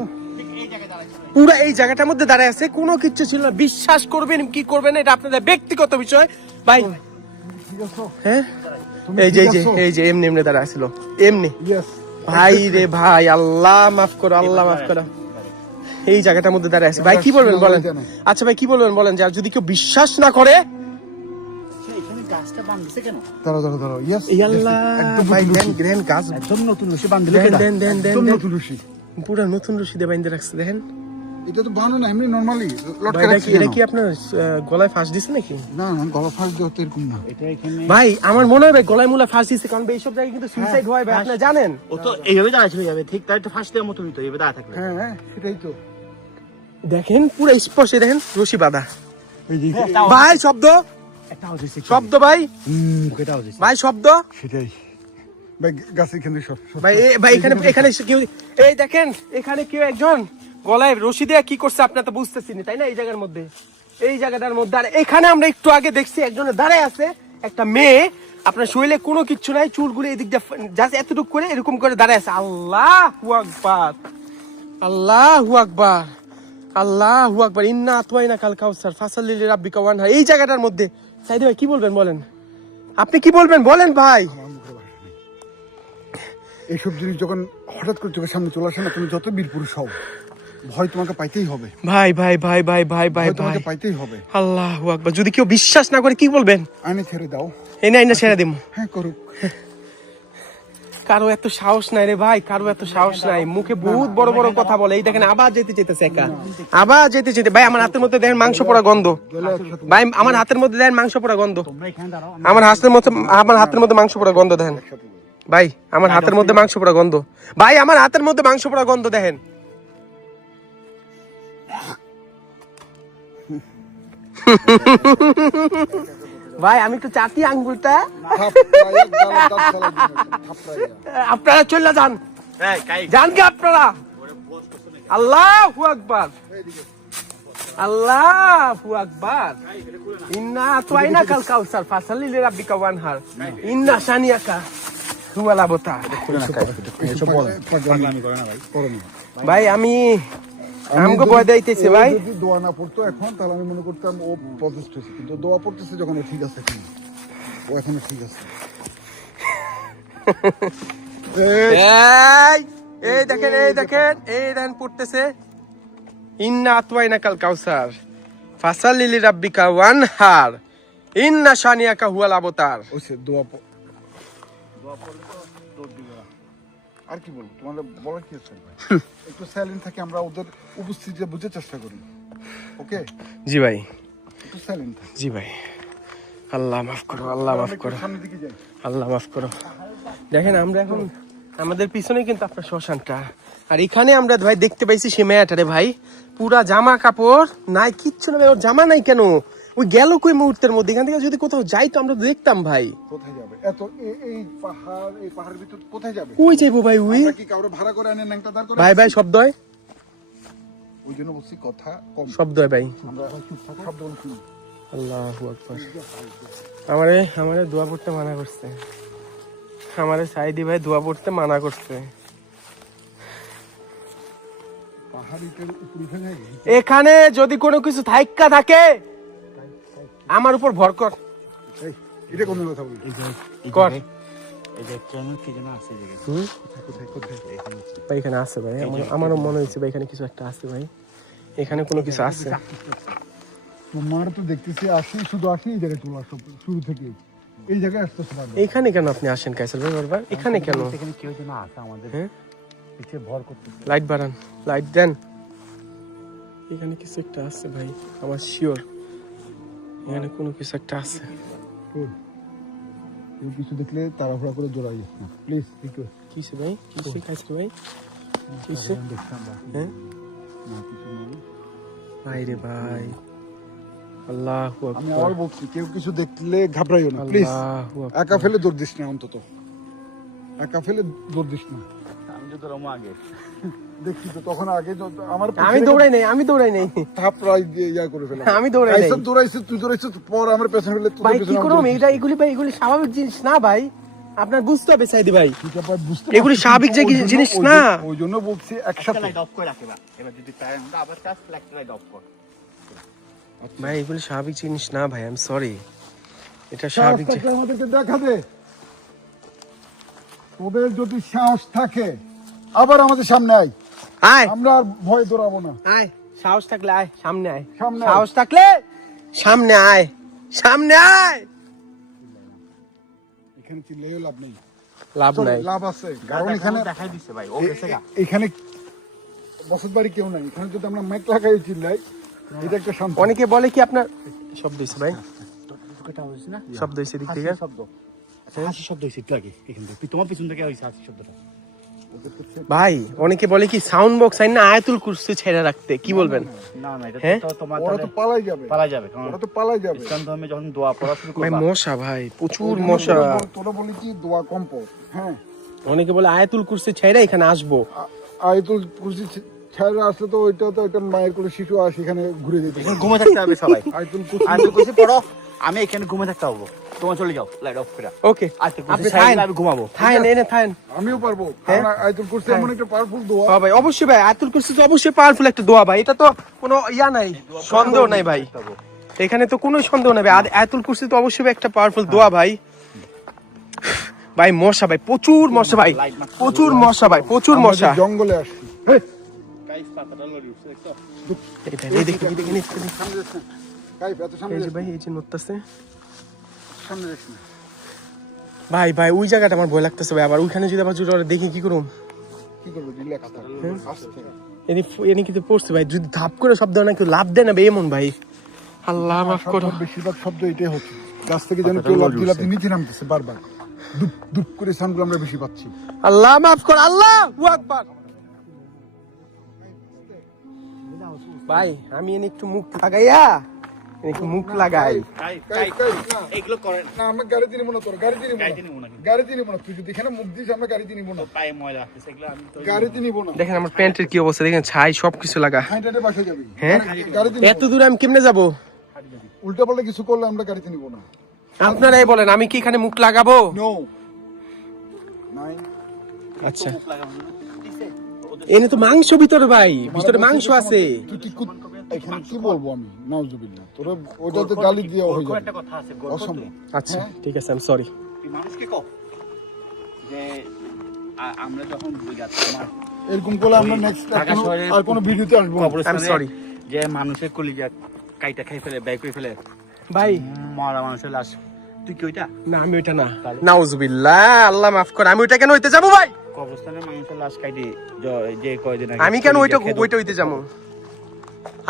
পুরা এই জায়গাটার মধ্যে দাঁড়ায় আছে, কোনো কিচ্ছু ছিল না। বিশ্বাস করবেন কি করবেন এটা আপনাদের ব্যক্তিগত বিষয় ভাই। ঠিক আছে? হ্যাঁ, তুমি এই যে ঠিক এই যে আছো? এই যে এমনি এমনি দাঁড়ায় ছিল, এমনি। Yes. ভাই রে ভাই, আল্লাহ মাফ করো, আল্লাহ মাফ করো। এই জায়গাটার মধ্যে দাঁড়ায় আছে ভাই, কি বলবেন বলেন? আচ্ছা ভাই কি বলবেন বলেন, যে আর যদি কেউ বিশ্বাস না করে। এখানে গাছটা বাঁধছে কেন? দাঁড়াও, দাঁড়াও, দাঁড়াও। Yes, এই আল্লাহ একদম ভাই, নতুন দেন রশি। দেন গাছ, একদম নতুন রশি বাঁধলে দেন দেন দেন দেন একদম দেন। নতুন রশি। পুরা নতুন রশি দিয়ে বাইন্ধে রাখছে, দেখেন এটা তো বানানো না, এমনি নরমালি লটকে ভাই। রাখছি। এটা কি আপনার গলায় ফাঁস দিছে নাকি? না না, গলা ফাঁস দেওয়া তো এরকম না। এটা এখানে ভাই আমার মনে হয় ভাই গলায় মুলা ফাঁস দিছে, কারণ ভাই এইসব জায়গায় কিন্তু সুইসাইড হয় ভাই, আপনি জানেন। ও তো এইভাবে দাঁড়ায় চলে যাবে, ঠিক তাই তো ফার্স্ট দেওয়ার মতনই তো এইভাবে দাঁড়ায় থাকবে। হ্যাঁ হ্যাঁ, সেটাই তো। দেখেন পুরো স্পষ্ট, দেখেন রশি বাঁধা এই যে ভাই, শব্দ একটা আওয়াজ হয়েছে, শব্দ ভাই, এটা আওয়াজ হয়েছে। ভাই শব্দ সেটাই ভাই, গাছের এখানে সব সব- ভাই। ভাই এখানে এখানে কেউ, এই দেখেন এখানে কেউ একজন গলায় রশি দিয়ে কি করছে আপনি তো বুঝতেছেন তাই না? এই জায়গার মধ্যে, এই জায়গাটার মধ্যে। আর এখানে আমরা একটু আগে দেখছি একজনের দাঁড়ায় আছে, একটা মেয়ে, আপনার শরীরে কোনো কিচ্ছু নাই, চুলগুলো এদিক দিয়ে জাস্ট এতটুকু করে এরকম করে দাঁড়ায় আছে। আল্লাহু আকবার, আল্লাহু আকবার, আল্লাহু আকবার। ইন্না আতওয়াইনা কাল কাউসার ফাসাল্লি লিরাব্বিকা ওয়ানহার। এই জায়গাটার মধ্যে সাইদি ভাই কি বলবেন বলেন? আপনি কি বলবেন বলেন ভাই? এইসব জিনিস যখন হঠাৎ করে চোখের সামনে চলে আসে না, তুমি যত বীর পুরুষ হও, ভয় তোমাকে পাইতেই হবে। ভাই ভাই ভাই ভাই ভাই ভাই ভয় ভাই, তোমাকে পাইতেই হবে। আল্লাহু আকবার। যদি কেউ বিশ্বাস না করে কি বলবেন? আইনে ছেড়ে দাও। এই না এই না ছেড়ে দিম। হ্যাঁ, করুক। কারো এত সাহস নাই রে ভাই, কারো এত সাহস নাই, মুখে বহুত বড় বড় কথা বলে। এই দেখেন আবার যেতে যেতেছে একা, আবার যেতে যেতে। ভাই আমার হাতের মধ্যে দেখেন মাংস পোড়া গন্ধ, গেলে একসাথে ভাই আমার হাতের মধ্যে দেখেন মাংস পোড়া গন্ধ, তোমরা এখানে দাঁড়াও, আমার হাতের মধ্যে মাংস পোড়া গন্ধ দেখেন একসাথে যাবো। ভাই, আমার হাতের মধ্যে মাংস পোড়া গন্ধ ভাই, আমার হাতের মধ্যে মাংস পোড়া গন্ধ দেখেন। ভাই আমি তো চাটি আঙ্গুলটা, থাপড়াইয়া গালে দাঁত ফেলাই দিবে, থাপড়াইয়া। আপনারা চলে যান, যান কি আপনারা। আল্লাহু আকবার, আল্লাহু আকবার। ইন্না আতওয়াইনা কাল কাউসার ফাসাল্লি লিরাব্বিকা ওয়ানহার ইন্না শানিয়াকা হুয়াল আবতার। এসব পাগলামি করে না ভাই, করো না। ভাই আমি আমগো ভয় দিতেছে ও ভাই। যদি দোয়া না পড়তো এখন, তাহলে আমি মনে করতাম ও পজিটিভ হয়েছে, কিন্তু দোয়া পড়তেছে যখন, ও ঠিক আছে এখন, ও এখনো ঠিক আছে। এই, এই দেখেন এই দেখেন এই দেখেন পড়তেছে ইন্না আতওয়াইনা কাল কাউসার ফাসাল্লি লিরাব্বিকা ওয়ানহার ইন্না শানিয়াকা হুয়াল আবতার। ওইসে দোয়া আর কি বলবো, তোমার বলার কি আছে ভাই? একটু সাইলেন্ট থাকি, আমরা ওদের উপস্থিতি বুঝার চেষ্টা করি। ওকে, জি ভাই, একটু সাইলেন্ট থাকি। জি ভাই। আল্লাহ মাফ করো, আল্লাহ মাফ করো, সামনের দিকে যাই। আল্লাহ মাফ করো। দেখেন আমরা এখন আমাদের পিছনে কিন্তু আপনার শ্মশানটা, আর এখানে আমরা ভাই দেখতে পাইছি সে মেয়েটারে ভাই, পুরা জামা কাপড় নাই, কিচ্ছু না ভাই। ওর জামা নাই কেন? ওই গেল কই মুহূর্তের মধ্যে? এখান থেকে যদি কোথাও যাই তো আমরা তো দেখতাম ভাই। কোথায় যাবে এত এই পাহাড়, এই পাহাড়ের ভিতর কোথায় যাবে? কই যাইবো ভাই? ওই আমরা কি কাউরে ভাড়া করে আনে ন্যাংটা দাঁড় করে? ভাই ভাই শব্দ হয়, ওই জন্য বলছি কথা কম। শব্দ হয় ভাই। আমরা চুপ থাকো, শব্দ বলছি না। আল্লাহু আকবার। আমারে আমারে দোয়া পড়তে মানা করছে, আমারে সাইদি ভাই দোয়া পড়তে মানা করছে। পাহাড়িটার উপরে উঠে যাই। এখানে যদি কোনো কিছু থাইক্কা থাকে আমার উপর ভর কর, এই, এটা কোনো কথা বলি? কর। এই যে কেন কি যেন আছে এই জায়গায়। হুম? কোথায় কোথায়? ভাই এখানে আছে ভাই, আমারও মনে হয়েছে ভাই এখানে কিছু একটা আছে ভাই, এখানে কোনো কিছু আছে। তোমার তো দেখতেছি আসি, শুধু আসি এই জায়গায় চলে আসো শুরু থেকে, এই জায়গায় আসতে সবার। এখানে কেন আপনি আসেন কাইসার ভাই বারবার? এখানে কেন? এখানে কেউ যেন আছে আমাদের হ্যাঁ, পিছে ভর করতে। লাইট বাড়ান, লাইট দেন। এখানে কিছু একটা আছে ভাই, আমার শিওর। এখানে কোনো কিছু একটা আছে। কেউ কিছু দেখলে তাড়াহুড়া করে জোড়াই না প্লিজ একটু কিসে ভাই, কিসে কাইসার ভাই, কিসে? দেখছি আমরা হ্যাঁ না কিছু নেই। ভাই রে ভাই, আল্লাহু আমি আকবার, আবার বলছি কেউ কিছু দেখলে ঘাবড়াইও না প্লিজ। আল্লাহু আকবার। একা ফেলে দৌড় দিস না, অন্তত একা ফেলে দৌড় দিস না। আমি তো রমো আগে দেখছি তো তখন আগে আমার আমি দৌড়াই নাই, আমি দৌড়াই নাই, থাপড়াই দিয়ে ইয়া করে ফেলা। আমি দৌড়াই নাই কাইসার দৌড়াইছে, তুই দৌড়াইছিস, পর আমার পেছনে ফেলে তোদের ভাই। কি পেছনে আমি করব দৌড়াইছি। এটা? এগুলি ভাই, এগুলি স্বাভাবিক জিনিস না ভাই, আপনার বুঝতে হবে সাইদি ভাই। ঠিক আছে, বুঝতে এগুলি পারছি, স্বাভাবিক যে ওই জন্য- জিনিস ওই না। জন্য- ওই জন্য বলছি একসাথে। লাইট অফ করে রাখে বা এবার যদি তাই আমরা আবার জাস্ট লাইট অফ কর। ভাই এগুলি স্বাভাবিক জিনিস না ভাই, আই এম সরি, এটা সাহস স্বাভাবিক থাকলে আমাদেরকে দেখা দে। তোদের যদি সাহস থাকে আবার আমাদের সামনে আয়, আয় আমরা আর ভয় দৌড়াবো না। আয়, সাহস থাকলে আয়, সামনে আয়, সামনে আয়। সাহস থাকলে সামনে আয়, সামনে আয়। এখানে চিল্লাইও লাভ নেই, লাভ Sorry, নাই, লাভ আছে, কারণ এখানে দেখাই দিচ্ছে ভাই ও গেছে গা। এখানে বসত বাড়ি কেউ নাই। এখানে যদি আমরা মাইক লাগাই চিল্লাই, এটা একটা শান্তি। অনেকে বলে কি আপনার শব্দ হয়েছে ভাই, ঢুকাটা হইছে না শব্দ হয়েছে দিক থেকে। হাসির শব্দ। আচ্ছা হাসির শব্দ হইছে একটু আগে এখান থেকে তোমার পিছন থেকে হইছে হাসির শব্দটা। ভাই অনেকে বলে কি সাউন্ড বক্স আইন না আয়াতুল কুরসি ছেড়ে রাখতে, কি বলবেন? না না এটা হ্যাঁ? তো তোমার ওরা তো পালাই যাবে, পালা যাবে কারণ ওরা তো পালাই যাবে। ইসলাম ধর্মে যখন দোয়া পড়া শুরু ভাই করবা মশা ভাই, প্রচুর ওই জন্য মশা। তোরা বলি কি দোয়া কম্প। হ্যাঁ, অনেকে বলে আয়াতুল কুরসি ছেড়ে এখানে আসবো। আয়াতুল কুরসি ছেড়ে আসলে তো ওইটা তো একটা মায়ের কোলে শিশু আর সেখানে ঘুরে যেতে এখানে ঘুমে থাকতে হবে সবাই। আয়াতুল কুরসি আমি তো কইছি পড়ো, আমি এখানে ঘুমে থাকতে হবো, তোমার চলে যাও লাইট অফ করে। ওকে আজকে আপনি আপনি থাকেন, আমি ঘুমাবো। থাকেন এনে থাকেন। আমিও পারবো, হ্যাঁ? কারণ আয়াতুল কুরসি এমন একটা পাওয়ারফুল দোয়া। হ্যাঁ ভাই অবশ্যই ভাই, আয়াতুল কুরসি তো অবশ্যই পাওয়ারফুল একটা দোয়া ভাই, এটা তো কোনো ইয়া নাই, সন্দেহ নাই ভাই, এখানে তো কোনো সন্দেহ নাই ভাই। আয়াতুল কুরসি তো অবশ্যই একটা পাওয়ারফুল দোয়া ভাই। ভাই মশা ভাই, প্রচুর মশা ভাই, প্রচুর মশা ভাই, প্রচুর আমরা যে মশা। জঙ্গলে আসছি। হেই, গাইস পাতাটা লড়ি উঠছে দেখছো? এই দেখুন, এই দেখুন, এই দেখুন। সামনে যাস না। কাইফ, এত সামনে এই যে যাস ভাই, না, এই যে নড়তেছে সামনে যাস না। ভাই। ভাই ওই জায়গাটা আমার ভয় লাগতেছে ভাই, আবার ওইখানে যদি আবার জোরে দেখি কি করুম? কি করবো, রিল্যাক্স থাক, আস্তে থাক। এনি কিন্তু পড়ছে ভাই, যদি ধাপ করে শব্দ না কেউ লাভ দেয় না ভাই, এমন ভাই। আল্লাহ মাফ করো। শব্দ, বেশিরভাগ শব্দ এটাই হচ্ছে, গাছ থেকে যেন কেউ লাফ দিয়ে নিচে নামতেছে বারবার, দুপ দুপ করে সাউন্ডগুলো আমরা বেশি পাচ্ছি। আল্লাহ মাফ কর, আল্লাহ আকবার। ভাই আমি এনে একটু মুখ লাগাইয়া, এনে একটু মুখ লাগাই। গাইস কাইফ, গাইস কাইফ, না, এগুলো করেন না, আমরা গাড়িতে নিবো না, তোর গাড়িতে নিবো গাইতে না, নিব না কিন্তু। গাড়িতে নিবো না। তুই যদি এখানে মুখ দিস আমরা গাড়িতে নিবো না, পায়ে ময়লা আছে সেগুলো আমি তো গাড়িতে নিবো না। দেখেন আমার প্যান্টের কি অবস্থা, দেখেন ছাই সবকিছু লাগা। হাইটাটে বাসা যাবি, হ্যাঁ? গাড়িতে এত দূরে আমি কেমনে যাব? উল্টা পাল্টা কিছু করলে আমরা গাড়িতে নিবো না। আপনারাই বলেন, আমি কি এখানে মুখ লাগাবো? নো, নাই। আচ্ছা মুখ লাগাবো না। ঠিক আছে? ওদের এনে তো মাংস ভিতরে ভাই, ভিতরে মাংস আছে। তুই কি এখানে কি বলবো আমি, নাউজুবিল্লাহ। তোরা ওটাতে গালি দিয়ে হয়ে গর্ব যাবে, একটা কথা আছে গর্ব অসম্ভব। তুই। আচ্ছা হ্যাঁ? ঠিক আছে, আমি সরি। তুই মানুষকে কও যে আমরা যখন তোমার এরকম করলে আমরা নেক্সট ঢাকা শহরে আর কোনো ভিডিওতে আসবো না। কবরস্থানে sorry. যে মানুষের কলিজা কাইটা খাই ফেলে ব্যয় করে ফেলে ভাই মরা মানুষের লাশ, তুই কি ওইটা না, আমি ওইটা না, নাউজুবিল্লাহ, আল্লাহ মাফ করে, আমি ওইটা কেন হইতে যাবো ভাই? কবরস্থানে মানুষের লাশ কাইটি যে কয়দিন আগে আমি কেন ওইটা কলিজা খেত। ওইটা হইতে যাবো?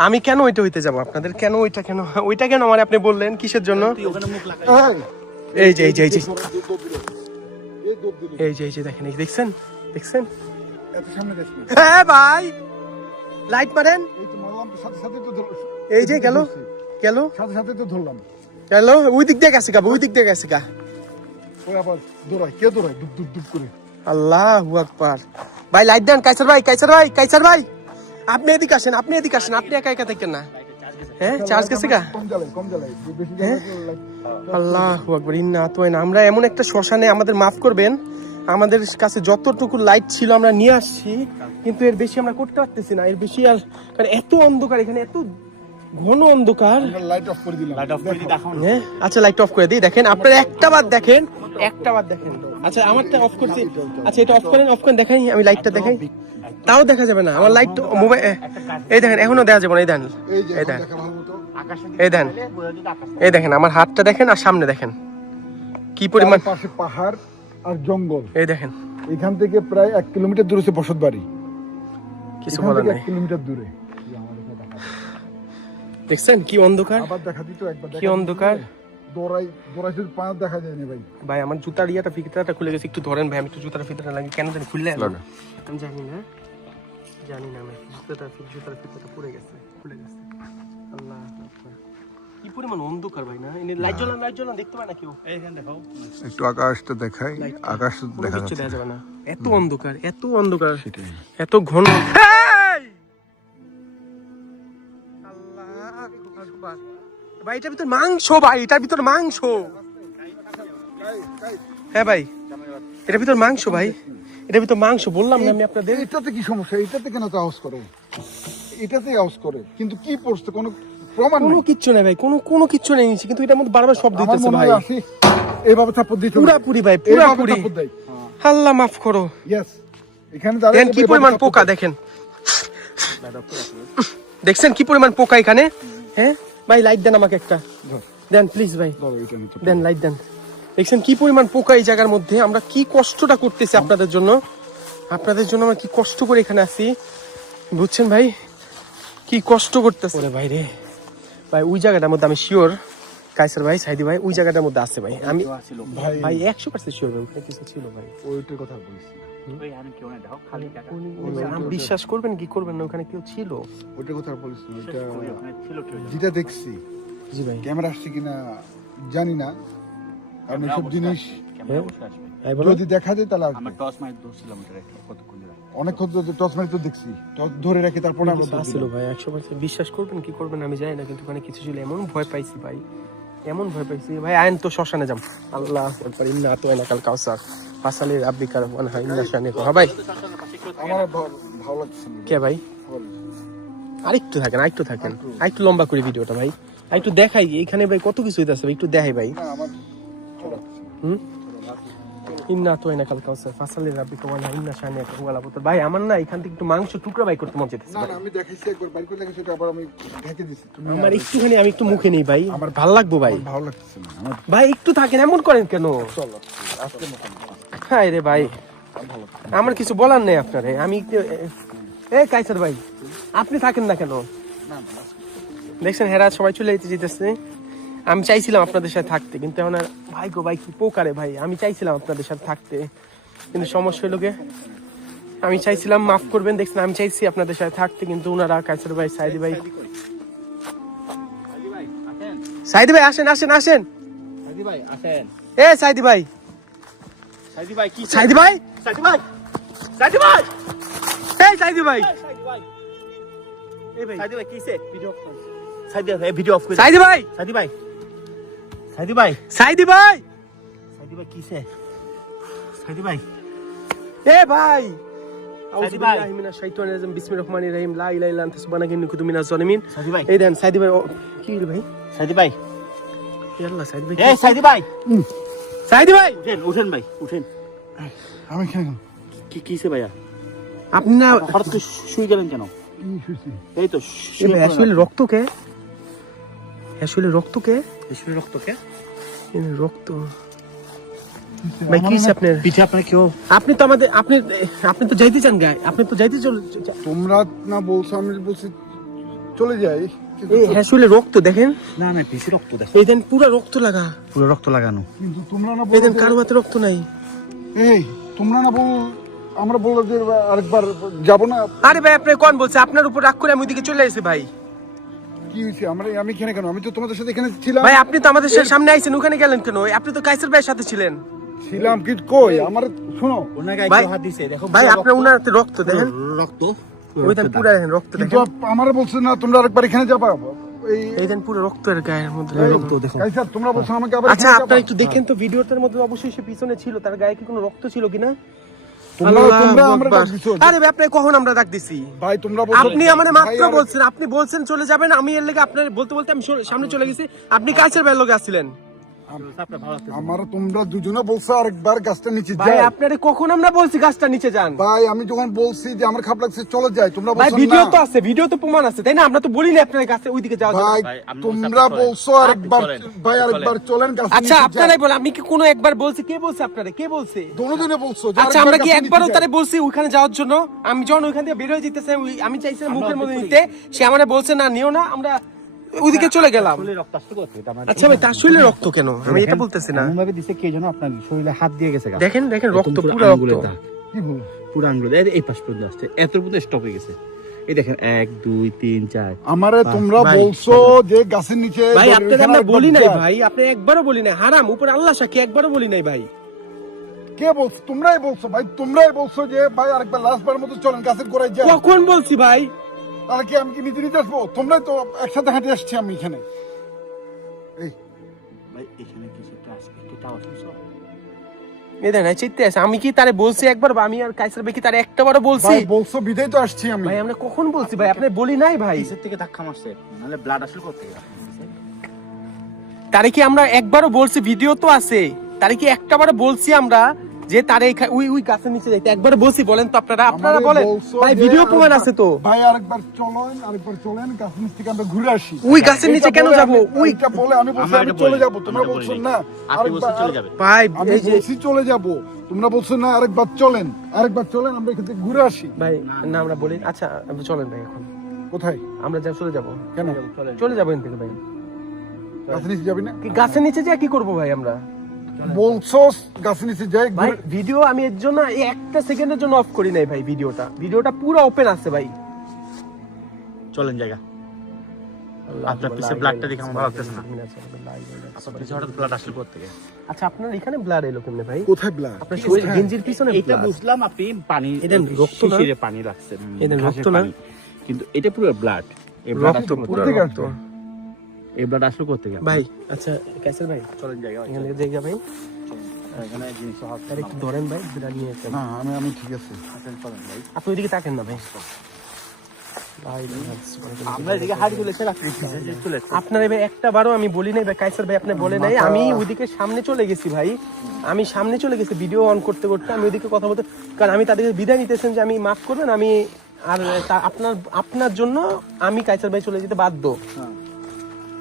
আমি কেন ওইটা হইতে যাবো? আপনাদের কেন ওইটা, কেন ওইটা, কেন আমার আপনি বললেন কিসের জন্য? তুই ওখানে মুখ লাগাই এই, এই যে এই যে এই যে দৌড় দিল, এই দৌড় দিল। এই যে এই যে দেখেন, এই যে দেখছেন, দেখছেন? এত সামনে যাস না। হ্যাঁ ভাই, লাইট মারেন। এই তো মারলাম, তো সাথে সাথে তো ধরলাম। এই যে গেল, গেল, সাথে সাথে তো ধরলাম। গেল, ওই দিক দিয়ে গেছে গা, ওই দিক দিয়ে গেছে গা। ওই আবার দৌড়ায়, কে দৌড়ায় দুপ দুপ দুপ করে। আল্লাহু আকবার। ভাই লাইট দেন, কাইসার ভাই, কাইসার ভাই, কাইসার ভাই, আপনি এদিকে আসেন, আপনি এদিকে আসেন, আপনি একা একা থাকেন না। হ্যাঁ চার্জ গেছে গা। কম জ্বালায়, বেশি হ্যাঁ? জ্বালায়। আল্লাহু আকবার, ইন্না আতওয়াইনা। আমরা এমন একটা শ্মশানে, আমাদের মাফ করবেন, আমাদের কাছে যতটুকু লাইট ছিল আমরা নিয়ে আসছি, কিন্তু এর বেশি আমরা করতে পারতেছি না, এর বেশি আর, কারণ এত অন্ধকার এখানে, এত ঘন অন্ধকার। আমরা লাইট অফ করে দিলাম। লাইট অফ করে দেখাও না হ্যাঁ আচ্ছা লাইট অফ করে দিই, দেখেন আপনারা একটা বার দেখেন, একটা বার দেখেন। আচ্ছা আমারটা অফ করছি, আচ্ছা এটা অফ করেন, অফ করেন, দেখাই আমি লাইটটা দেখাই, তাও দেখা যাবে না আমার লাইট মোবাইল। এই দেখেন এখনো দেখা যাবে না, এই দেখেন, এই যে এই এখন দেখেন, দেখা ভালো মতো। আকাশের এই দেন, এই দেখেন আমার হাতটা দেখেন আর সামনে দেখেন কি পরিমাণ, পাশে পাহাড় আর জঙ্গল। এই দেখেন এখান থেকে প্রায় 1 কিলোমিটার দূরে হচ্ছে বসত বাড়ি। কিছু এখান বলার থেকে নাই। 1 কিলোমিটার দূরে। দেখছেন কি অন্ধকার, আবার দেখা দিত একবার কি অন্ধকার। দৌড়াই শুধু পা দেখা যায়নি ভাই। ভাই আমার জুতার ফিতাটা খুলে গেছে, একটু ধরেন ভাই, আমি একটু জুতার ফিতাটা লাগে, কেন জানি খুললে লাগা। আমি জানি না আমি জুতার ফিতাটা খুলে গেছে। আল্লাহ আকবার। কি পরিমাণ অন্ধকার ভাই না, এনে লাইট জ্বলান দেখতে পায় না কেউ। এইখানে দেখো একটু আকাশটা দেখাই, আকাশ তো কোনো দেখা কিচ্ছু যাচ্ছে দেখা যাবে না, এত অন্ধকার সেটাই। এত ঘন। ভাই এটার ভিতর মাংস, হ্যাঁ ভাই এটার ভিতর মাংস, ভাই এটার ভিতর মাংস, বললাম না আমি আপনাদের। এটাতে কি সমস্যা? এটাতে কেন তো আওয়াজ করে? এটাতেই আওয়াজ করে, কিন্তু কি পড়ছে কোনো প্রমাণ কোনো নেই। কিচ্ছু নেই ভাই, কোনো কিচ্ছু নেই নিচে, কিন্তু এটার মধ্যে বারবার শব্দ আমার হইতেছে মনে ভাই। হয় আসি এইভাবে থাপ্পড় দিতে হবে। পুরাপুরি ভাই, এইভাবে পুরাপুরি। থাপ্পড় দেয়। আল্লাহ মাফ করো। Yes, এখানে দেখেন দাঁড়িয়ে কি পরিমাণ পোকা, দেখেন দেখছেন কি পরিমাণ পোকা এখানে। হ্যাঁ ভাই লাইট দেন আমাকে একটা, দেন প্লিজ ভাই, দেন লাইট দেন। দেখছেন কি পরিমাণ পোকা এই জায়গার মধ্যে। আমরা কি কষ্টটা করতেছি আপনাদের জন্য আমরা কি কষ্ট করে এখানে আছি, বুঝছেন ভাই, কি কষ্ট করতেছে। ওরে ভাই রে ভাই, ওই জায়গাটার মধ্যে আমি শিওর কায়সার ভাই, সাইদি ভাই, ওই জায়গাটার মধ্যে আছে ভাই। আমি ভাই 100% শিওর ভাই, ওখানে কিছু ছিল ভাই। ওইটার কথা বলছি, আমি বিশ্বাস করবেন কি করবেন না, ওখানে কেউ ছিল। ওইটার কথা বলছি। ওইটা যেটা দেখছি, জি ভাই ক্যামেরা আসছে কিনা জানি না, কারণ এইসব জিনিস ভাই বলো। যদি দেখা যায় তাহলে আসবে। আমার টস মাইট ধরছিলাম এটা কতক্ষণ ধরে। অনেকক্ষণ টস মারি তো দেখছি, টস ধরে রেখে তারপর আমরা ছিল ভাই 100% বিশ্বাস করবেন কি করবেন আমি জানি না, কিন্তু ওখানে কিছু ছিল। এমন ভয় পাইছি ভাই, এমন ভয় পাইছি ভাই। আইন তো শ্মশানে যাম। আল্লাহ আকবার, ইন্না আতাইনাকাল কাউসার ফাসালির আব্বিকার ওয়ানহা ইন্না শানিকা। হ্যাঁ ভাই আমার ভালো লাগছে না। কে ভাই, আরেকটু থাকেন আরেকটু লম্বা করে ভিডিওটা ভাই, আরেকটু দেখাই এখানে ভাই কত কিছু হইতাছে ভাই, একটু দেখাই ভাই। না, আমার ভালো লাগছে। হুম ইন্না আতাইনাকাল কাউসার ফাসালির আব্বিকা ওয়ানহা ইন্না শানিকা হুয়াল আবতার। ভাই আমার না এখান থেকে একটু মাংস টুকরা বাই করতে মন চাইতেছে না ভাই। না, আমি দেখাইছি একবার, বাইর করে দেখাইছি, ওটা আবার আমি ঢেকে দিছি। তুমি আমার একটুখানি, আমি একটু মুখে নেই ভাই, আমার ভাল লাগবো ভাই। আমার ভালো লাগছে না, আমার ভাই একটু থাকেন, এমন করেন কেন? চল আজকে মতো হায় রে ভাই, ভালো। আমার কিছু বলার নেই আপনারে। আমি কাইসার ভাই আপনি থাকেন না কেন? দেখছেন হেরা সবাই চলে যেতেছে। আমি চাইছিলাম আপনাদের সাথে থাকতে, কিন্তু এখন আর ভাই গো ভাই কি পোকারে ভাই, আমি চাইছিলাম আপনাদের সাথে থাকতে, কিন্তু সমস্যা হলো গে, আমি চাইছিলাম, মাফ করবেন, দেখছেন আমি চাইছি আপনাদের সাথে থাকতে, কিন্তু ওনারা কাইসার ভাই, সাইদি ভাই আসেন। এ সাইদি ভাই কি সাইদি ভাই এই সাইদি ভাই কিছে ভিডিও অফ করে সাইদি ভাই সাইদি ভাই কিছে সাইদি ভাই এ ভাই সাইদি ভাই। আউযু বিল্লাহি মিনাশ শাইতানির রাজিম বিসমিল্লাহির রহমানির রহিম লা ইলাহা ইল্লা আনতা সুবহানাকা ইন্নী কুনতু মিনাজ জালিমিন। সাইদি ভাই এই দেন সাইদি ভাই কি হলো ভাই? সাইদি ভাই এ আল্লাহ সাইদি ভাই এই সাইদি ভাই উঠেন ভাই উঠেন। আমি কেন কিছে ভাইয়া আপনি না হঠাৎ করে শুয়ে গেলেন কেন? কি শুছি? এই তো এ ভাই আসলে রক্ত কে? আসলে রক্ত কে? শরীর রক্ত কে? রক্ত ভাই কি হইছে আপনার? পিঠে আপনার কেউ আপনি তো আমাদের আপনি তো যাইতে চান গায়, আপনি তো যাইতে তোমরা না বলছো, আমি বলছি চলে যাই, কিন্তু এই আসলে রক্ত দেখেন, না বেশি রক্ত দেখো এই দেন পুরো রক্ত লাগা, পুরো রক্ত লাগানো। কিন্তু তোমরা না এই দেন বলো, কারো হাতে রক্ত নাই। এই তোমরা না বল, আমরা বললো যে আরেকবার যাবো না। আরে ভাই আপনি কোন বলছে? আপনার উপর রাগ করে আমি ওইদিকে চলে এসেছি ভাই। কি হয়েছে? আমি এখানে কেন? আমি তো তোমাদের সাথে এখানে ছিলাম। ভাই আপনি তো আমাদের সামনে আইছেন, ওখানে গেলেন কেন? আপনি তো কাইসার ভাইয়ের সাথে ছিলেন। ছিলাম কি কই? আমার শোনো, ওনার গায়ে ভাই, কেউ হাত দিছে দেখো ভাই আপনার উনার হাতে রক্ত দেখেন, রক্ত ওই দেন পুরো দেখেন রক্ত কিন্তু দেখেন, আমার বলছো না তোমরা আরেকবার এখানে যাবা। এই দেন পুরো রক্তের গায়ের মধ্যে রক্ত দেখুন। কাইসার, তোমরা বলছো আমাকে আবার আচ্ছা এখানে আপনারা যাবা? একটু দেখেন তো ভিডিওটার মধ্যে, অবশ্যই সে পিছনে ছিল, তার গায়ে কি কোনো রক্ত ছিল কিনা? তোমরা আমরা আকবার। ডাক দিছো। আরে ভাই আপনি কখন আমরা ডাক দিছি? ভাই তোমরা বলছো আপনি আমারে মাত্র ভাই, বলছেন, আপনি বলছেন চলে যাবেন, আমি এর লেগে আপনার বলতে বলতে আমি সামনে চলে গেছি, আপনি কাইসার ভাইয়ের লগে আসছিলেন। আমার তোমরা দুজনে বলছো আরেকবার গাছটা নিচে ভাই যাই। আপনারে কখন আমরা বলছি গাছটা নিচে যান? ভাই আমি যখন বলছি যে আমার খারাপ লাগছে চলে যাই, তোমরা ভাই বলছো ভিডিও তো না। আছে, ভিডিও তো প্রমাণ আছে, তাই না? আমরা তো বলিনি আপনার গাছে ওইদিকে যাওয়া যাবে। ভাই ভাই, আমরা তোমরা বলছি বলছো আরেকবার, চলেন। ভাই আরেকবার চলেন গাছটা আচ্ছা নিচে আপনারাই যাই। বলেন, আমি কি কোনো একবার বলছি? কে বলছে আপনারে? কে বলছে? দুজনে বলছো যে আচ্ছা আরেকবার আমরা কি গাছটা একবারও নিচে তারে যাই। বলছি ওইখানে যাওয়ার জন্য? আমি যখন ওইখান থেকে বের হয়ে যেতেছি, আমি চাইছিলাম মুখের মধ্যে নিতে, সে আমারে বলছে না নিও না, আমরা ওইদিকে চলে গেলাম। শরীরে রক্ত আসছে কোথা থেকে? আমার- আচ্ছা ভাই, তার শরীরে রক্ত কেন? আমি এটা বলতেছি না। এমন ভাবে দিছে কে যেন আপনার শরীরে হাত দিয়ে গেছে গা। দেখেন দেখেন, রক্ত, একদম পুরো আঙ্গুলের রক্ত। দাগ। কি বলো? পুরো আঙ্গুলে এই পাশ পর্যন্ত আসছে, এত পর্যন্ত স্টপ হয়ে গেছে। এই দেখেন 1 2 3 4। আমারে তোমরা ভাই, বলছো যে গাছের নিচে ভাই আপনাদের আমরা এখানে বলি নাই একবার ভাই, আপনি একবারও বলি নাই, হারাম উপর আল্লাহ সাক্ষী, একবারও বলি নাই ভাই। কে বলছো? তোমরাই বলছো ভাই, তোমরাই বলছো যে ভাই আরেকবার লাস্টবার মতো চলেন গাছের গোড়ায় যাই। কখন বলছি ভাই? তাহলে কি আমি কি নিজে নিজে আসবো? তোমরাই তো একসাথে হাঁটে আসছি আমি এখানে। এই ভাই এখানে কিছু একটা আসছে, এটা আওয়াজ শুনছো? এই দেখেন চিত্তে আছে, আমি কি তারে বলছি একবার, বা আমি আর কাইসার ভাই কি তারে একটাবারও বলছি? ভাই বলছো বিদায় তো আসছি আমি। ভাই আমরা কখন বলছি ভাই? আপনি বলি নাই ভাই? কিসের থেকে ধাক্কা মারছে? নাহলে ব্লাড আসলে কোথা থেকে? তারে কি আমরা একবারও বলছি? ভিডিও তো আছে। তারে কি একটাবারও বলছি আমরা যে তারে ওই গাছের নিচে যাইতে? একবারও বলছি? বলেন তো আপনারা আমারে বলেন বলছো ভাই, যে ভিডিও প্রমাণ আরেকবার- আছে তো। ভাই আরেকবার চলেন গাছের নিচ থেকে আমরা ঘুরে আসি। ওই গাছের নিচে এটা কেন বলে যাবো? আমি- ওই এটা বলে আমি বলছি আমরা আমি এটা চলে বলি। যাব, তোমরা আমরা বলছো বলি না। আপনি বলছেন চলে যাবে। ভাই আমি এই যে বলছি চলে যাব, তোমরা বলছো না আরেকবার চলেন আমরা এখান থেকে ঘুরে আসি। ভাই না আমরা বলি, আচ্ছা আপনি চলেন ভাই, এখন কোথায়? আমরা চলে যাব। কেন? চলে যাবো এখান থেকে ভাই। গাছের নিচে যাবি না? কি গাছের নিচে যা কি করবো ভাই আমরা? বলছো গাছের নিচে যাই ভাই ভিডিও আমি এর জন্য এই একটা সেকেন্ডের জন্য অফ করি নাই ভাই। ভিডিওটা পুরো ওপেন আছে ভাই। চলেন জায়গা। আপনার পিছে ব্লাডটা দেখে আমার ভালো লাগতেছে না। আপনার পিছে হঠাৎ ব্লাড আসলে কোথা থেকে? আচ্ছা আপনার এখানে ব্লাড এলো কেমনে ভাই? কোথায় ব্লাড? আপনার শরীর গেঞ্জির পিছনে এটা blood। বুঝলাম আপনি পানি এটা রক্ত না? শিশিরে পানি রাখছেন। এটা ঘাসের রক্ত না? পানি। কিন্তু এটা পুরো ব্লাড। এই ব্লাড রক্ত পুরো কোথা থেকে রক্ত। আসলো? এই ব্লাড আসলে কোথা থেকে? ভাই আচ্ছা কাইসার ভাই, চলেন জায়গা। এখানে জায়গা ভাই, এখানে জিনিস হাত আরে একটু ধরেন ভাই, বিড়াল নিয়ে আসেন। না আমি ঠিক আছে। চলেন ভাই। আপনি ওইদিকে তাকেন না ভাই। ভাই আমরা এদিকে হাড়ি তুলেছে রাখছি চলে আপনার এবার একটা বারও আমি বলি নাই ভাই, কাইসার ভাই আপনি বলে নাই। আমি ওইদিকে সামনে চলে গেছি ভাই, আমি সামনে চলে গেছি ভিডিও অন করতে করতে, আমি ওইদিকে কথা বলতে, কারণ আমি তাদেরকে বিদায় নিতেছেন যে আমি মাফ করবেন, আমি আর আপনার জন্য আমি কাইসার ভাই চলে যেতে বাধ্য।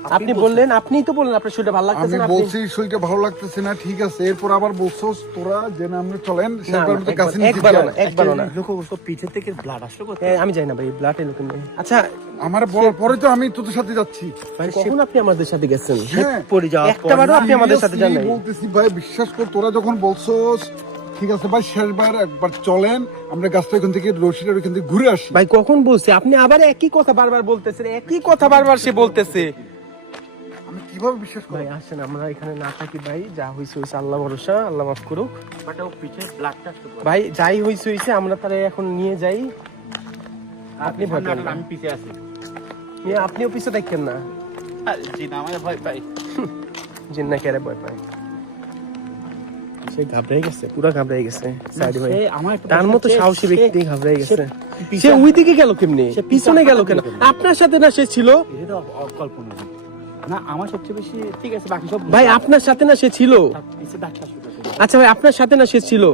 আপনি বললেন, আপনিই তো বললেন আপনার শরীরটা ভালো আমি লাগতেছে না। বলছি শরীরটা ভালো লাগতেছে না, ঠিক আছে। এরপর আবার বলছো তোরা যে না আমরা চলেন সেবার মতো গাছের নিচে একবারও না, যাই। একবারও না। লক্ষ্য করছো পিছে থেকে ব্লাড আসলো কোথা এ, আমি যাই না ভাই, ব্লাড এলো কেন? আচ্ছা আমার বলার পরে তো আমি তোদের সাথে যাচ্ছি। ভাই কখন আপনি আমাদের সাথে গেছেন? হ্যাঁ পড়ে যাওয়ার একটা বারও আপনি আমাদের সাথে যান নাই। Seriously বলতেছি ভাই, বিশ্বাস কর, তোরা যখন বলছোস ঠিক আছে ভাই শেষবার একবার চলেন আমরা গাছটা ওখান থেকে রশিটার ওখান থেকে ঘুরে আসি। ভাই কখন বলছি? আপনি আবার একই কথা বারবার বলতেছেন, একই কথা বারবার সে বলতেছে। আমি কিভাবে বিশ্বাস করি? ভাই আসেন আমরা এখানে না থাকি ভাই, যা হইছে হইছে, আল্লাহ ভরসা, আল্লাহ মাফ করুক। বাট ও পিছে ব্লাডটা আসলো কোথা? ভাই যাই হইছে হইছে, আমরা তারে এখন নিয়ে যাই। আপনি ভয় পান না। আমি পিছে আছি। আপনিও পিছে দেখেন না, জি না আমার ভয় পাই। জিন্না কেড়ে ভয় পায়। সে ঘাবড়াই গেছে, পুরা ঘাবড়াই গেছে সাইড ভাই। সে আমার একটা তার মতো সে- সাহসী সে- ব্যক্তি ঘাবড়াই গেছে। পিছে- সে ওই দিকে গেল কেমনে? সে পিছনে গেল কেন? কেন? আপনার সাথে না সে ছিল? এটা তো অকল্পনা না। আমার সবচেয়ে বেশি ঠিক আছে, বাকি সব ভাই আপনার সাথে না সে ছিল? তার পিছে ব্লাডটা আসলো কোথা থেকে? আচ্ছা ভাই আপনার সাথে না সে ছিল?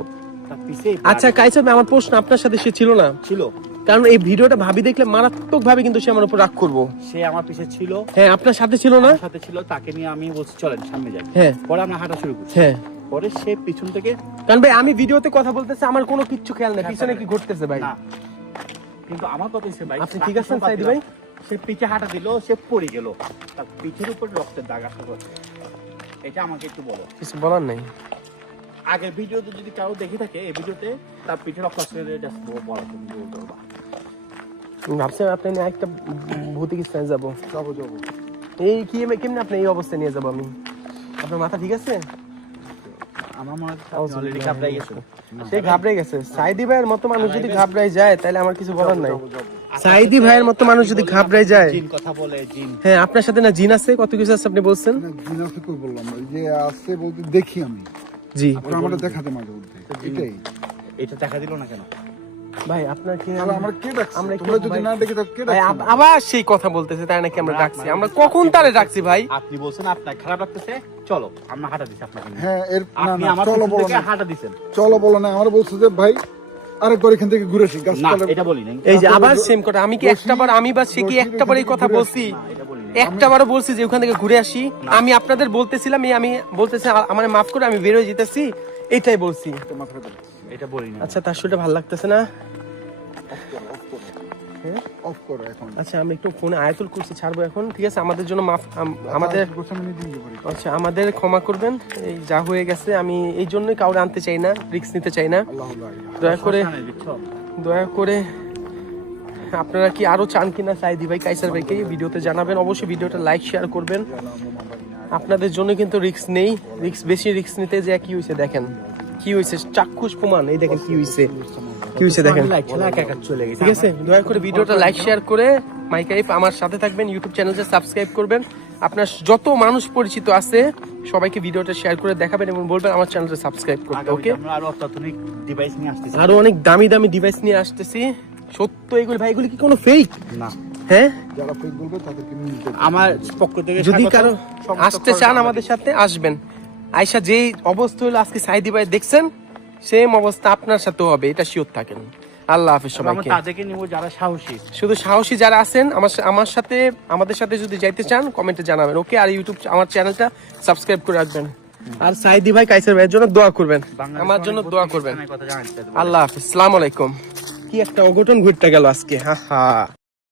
তার পিছে আচ্ছা কাইসার ভাই, আমার প্রশ্ন, আপনার সাথে সে ছিল না? ছিল। কারণ এই ভিডিওটা ভাবি দেখলে মারাত্মক ভাবে কিন্তু সে আমার উপর রাগ করবো। সে আমার পিছে ছিল, হ্যাঁ আপনার সাথে ছিল না? আমার সাথে ছিল, তাকে নিয়ে আমি বলছি চলেন সামনে যাই। হ্যাঁ পরে আমরা হাঁটা শুরু করছি। হ্যাঁ, পরে সে পিছন থেকে কারণ ভাই আমি ভিডিওতে কথা বলতেছি, আমার কোনো কিচ্ছু খেয়াল নেই পিছনে কি ঘটতেছে ভাই। না, কিন্তু আমার কথা হচ্ছে ভাই, আপনি ঠিক আছেন সাইদি ভাই? সে পিছে হাঁটা দিল, সে পড়ে গেল, তার পিঠের উপর রক্তের দাগ আসলো। এটা আমাকে একটু বলো। কিছু বলার নেই। আগের ভিডিওতে যদি কারো দেখে থাকে, এই ভিডিওতে তার পিঠে রক্ত আসলে জাস্ট বলা তুমি বলতে পারবা। ভাবছেন আপনি নিয়ে একটা ভৌতিক স্থানে যাবো? যাবো এই কি কেমনে আপনি এই অবস্থায় নিয়ে যাবো আমি? আপনার মাথা ঠিক আছে? আমার মনে হয় অলরেডি ঘাবড়ে গেছে। সে ঘাবড়ে গেছে। সাইদি ভাইয়ের মতো মানুষ যদি ঘাবড়ায় যায় তাহলে আমার কিছু বলার নাই। সাইদি ভাইয়ের মতো মানুষ যদি ঘাবড়ায় যায়, জিন কথা বলে, জিন হ্যাঁ আপনার সাথে না জিন আছে, কত কিছু আছে আপনি বলছেন। জিনাসে কই বললাম ওই যে আছে বলতে দেখি আমি, জি ওরা আমাকে দেখাতে মাঝে মধ্যে, এটাই। এটা দেখা দিল না কেন? ভাই আপনার কি তাহলে আমরা কে ডাকছি? আমরা তোমরা কে- যদি ভাই- না দেখে থাকো কে ভাই ডাকছে? আবার সেই কথা বলতেছে, তাই নাকি আমরা ডাকছি? আমরা কখন তারে ডাকছি ভাই? আপনি বলছেন আপনার খারাপ লাগতেছে, চলো আমরা হাঁটা দিছি আপনাকে নিয়ে। হ্যাঁ এর না আপনি না আমার চলো পিছন বলো থেকে না, হাঁটা দিছেন। চলো বলো না, আমার বলছে যে ভাই আরেকবার এখান থেকে ঘুরে আসি না, গাছপালা। এটা বলি নাই। এই যে আবার সেম কথা, আমি কি একটাবার, আমি বা সে কি একটাবার এই কথা বলছি? না, এটা বলি নাই। একটাবারও বলছি যে ওখান থেকে ঘুরে আসি? আমি আপনাদের বলতেছিলাম, আমি বলতেছি আমার মাফ করে আমি বের হয়ে যেতেছি, এটাই বলছি। মাথায় ধরে। এটা বলি নাই। আচ্ছা তার শরীরটা ভালো লাগতেছে না? হ্যাঁ অফ করো এখন। আচ্ছা আমি একটু ফোনে আয়াতুল কুরসি ছাড়বো এখন, ঠিক আছে? আমাদের জন্য মাফ, আমাদের গোছানো দিয়ে পারি। আচ্ছা আমাদের ক্ষমা করবেন, এই যা হয়ে গেছে। আমি এই জন্যই কাউরে আনতে চাই না, রিস্ক নিতে চাই না। আল্লাহ আল্লাহ। দয়া করে আপনারা কি আরো চান কিনা সাইদি ভাই কাইসার ভাইকে ভিডিওতে জানাবেন। অবশ্যই ভিডিওটা লাইক শেয়ার করবেন। আপনাদের জন্য কিন্তু রিস্ক নেই, বেশি রিস্ক নিতে যে কি হয়েছে দেখেন, কি হয়েছে চাক্ষুষ প্রমাণ। এই দেখেন কি হয়েছে, কি হয়েছে দেখেন, ঠিক আছে? দয়া করে ভিডিওটা লাইক শেয়ার করে মাইকাইপ আমার সাথে থাকবেন, ইউটিউব চ্যানেলটা সাবস্ক্রাইব করবেন। আপনার যত মানুষ পরিচিত আছে সবাইকে ভিডিওটা শেয়ার করে দেখাবেন এবং বলবেন আমার চ্যানেলটা সাবস্ক্রাইব করতে। ওকে, আমরা আরো অত্যাধুনিক ডিভাইস নিয়ে আসতেছি। আরো অনেক দামি দামি ডিভাইস নিয়ে আসতেছি। সত্য এগুলি ভাই, এগুলি কি কোনো ফেক? না, হ্যাঁ, যারা ফেক বলবে তাদেরকে নিতে আমার পক্ষ থেকে যদি স্বাগত। কারো সমস্ত আসতে খরচ চান আমাদের। আমাদের সাথে আসবেন। আয়শা যেই অবস্থা হলো আজকে সাইদি ভাই দেখছেন, সেম অবস্থা আপনার সাথেও হবে, এটা শিওর থাকেন। আল্লাহ হাফেজ আমরা সবাইকে। তাদেরকে নিব যারা সাহসী। শুধু সাহসী যারা আছেন আমার সাথে, আমাদের সাথে যদি যাইতে চান কমেন্টে জানাবেন। ওকে, আর ইউটিউব আমার চ্যানেলটা সাবস্ক্রাইব করে রাখবেন। আর সাইদি ভাই কাইসার ভাইয়ের জন্য দোয়া করবেন, আমার জন্য দোয়া করবেন। কথা জানাতে আল্লাহ হাফিজ, আসসালামু আলাইকুম। কি একটা অঘটন ঘটতে গেল আজকে, হা হা।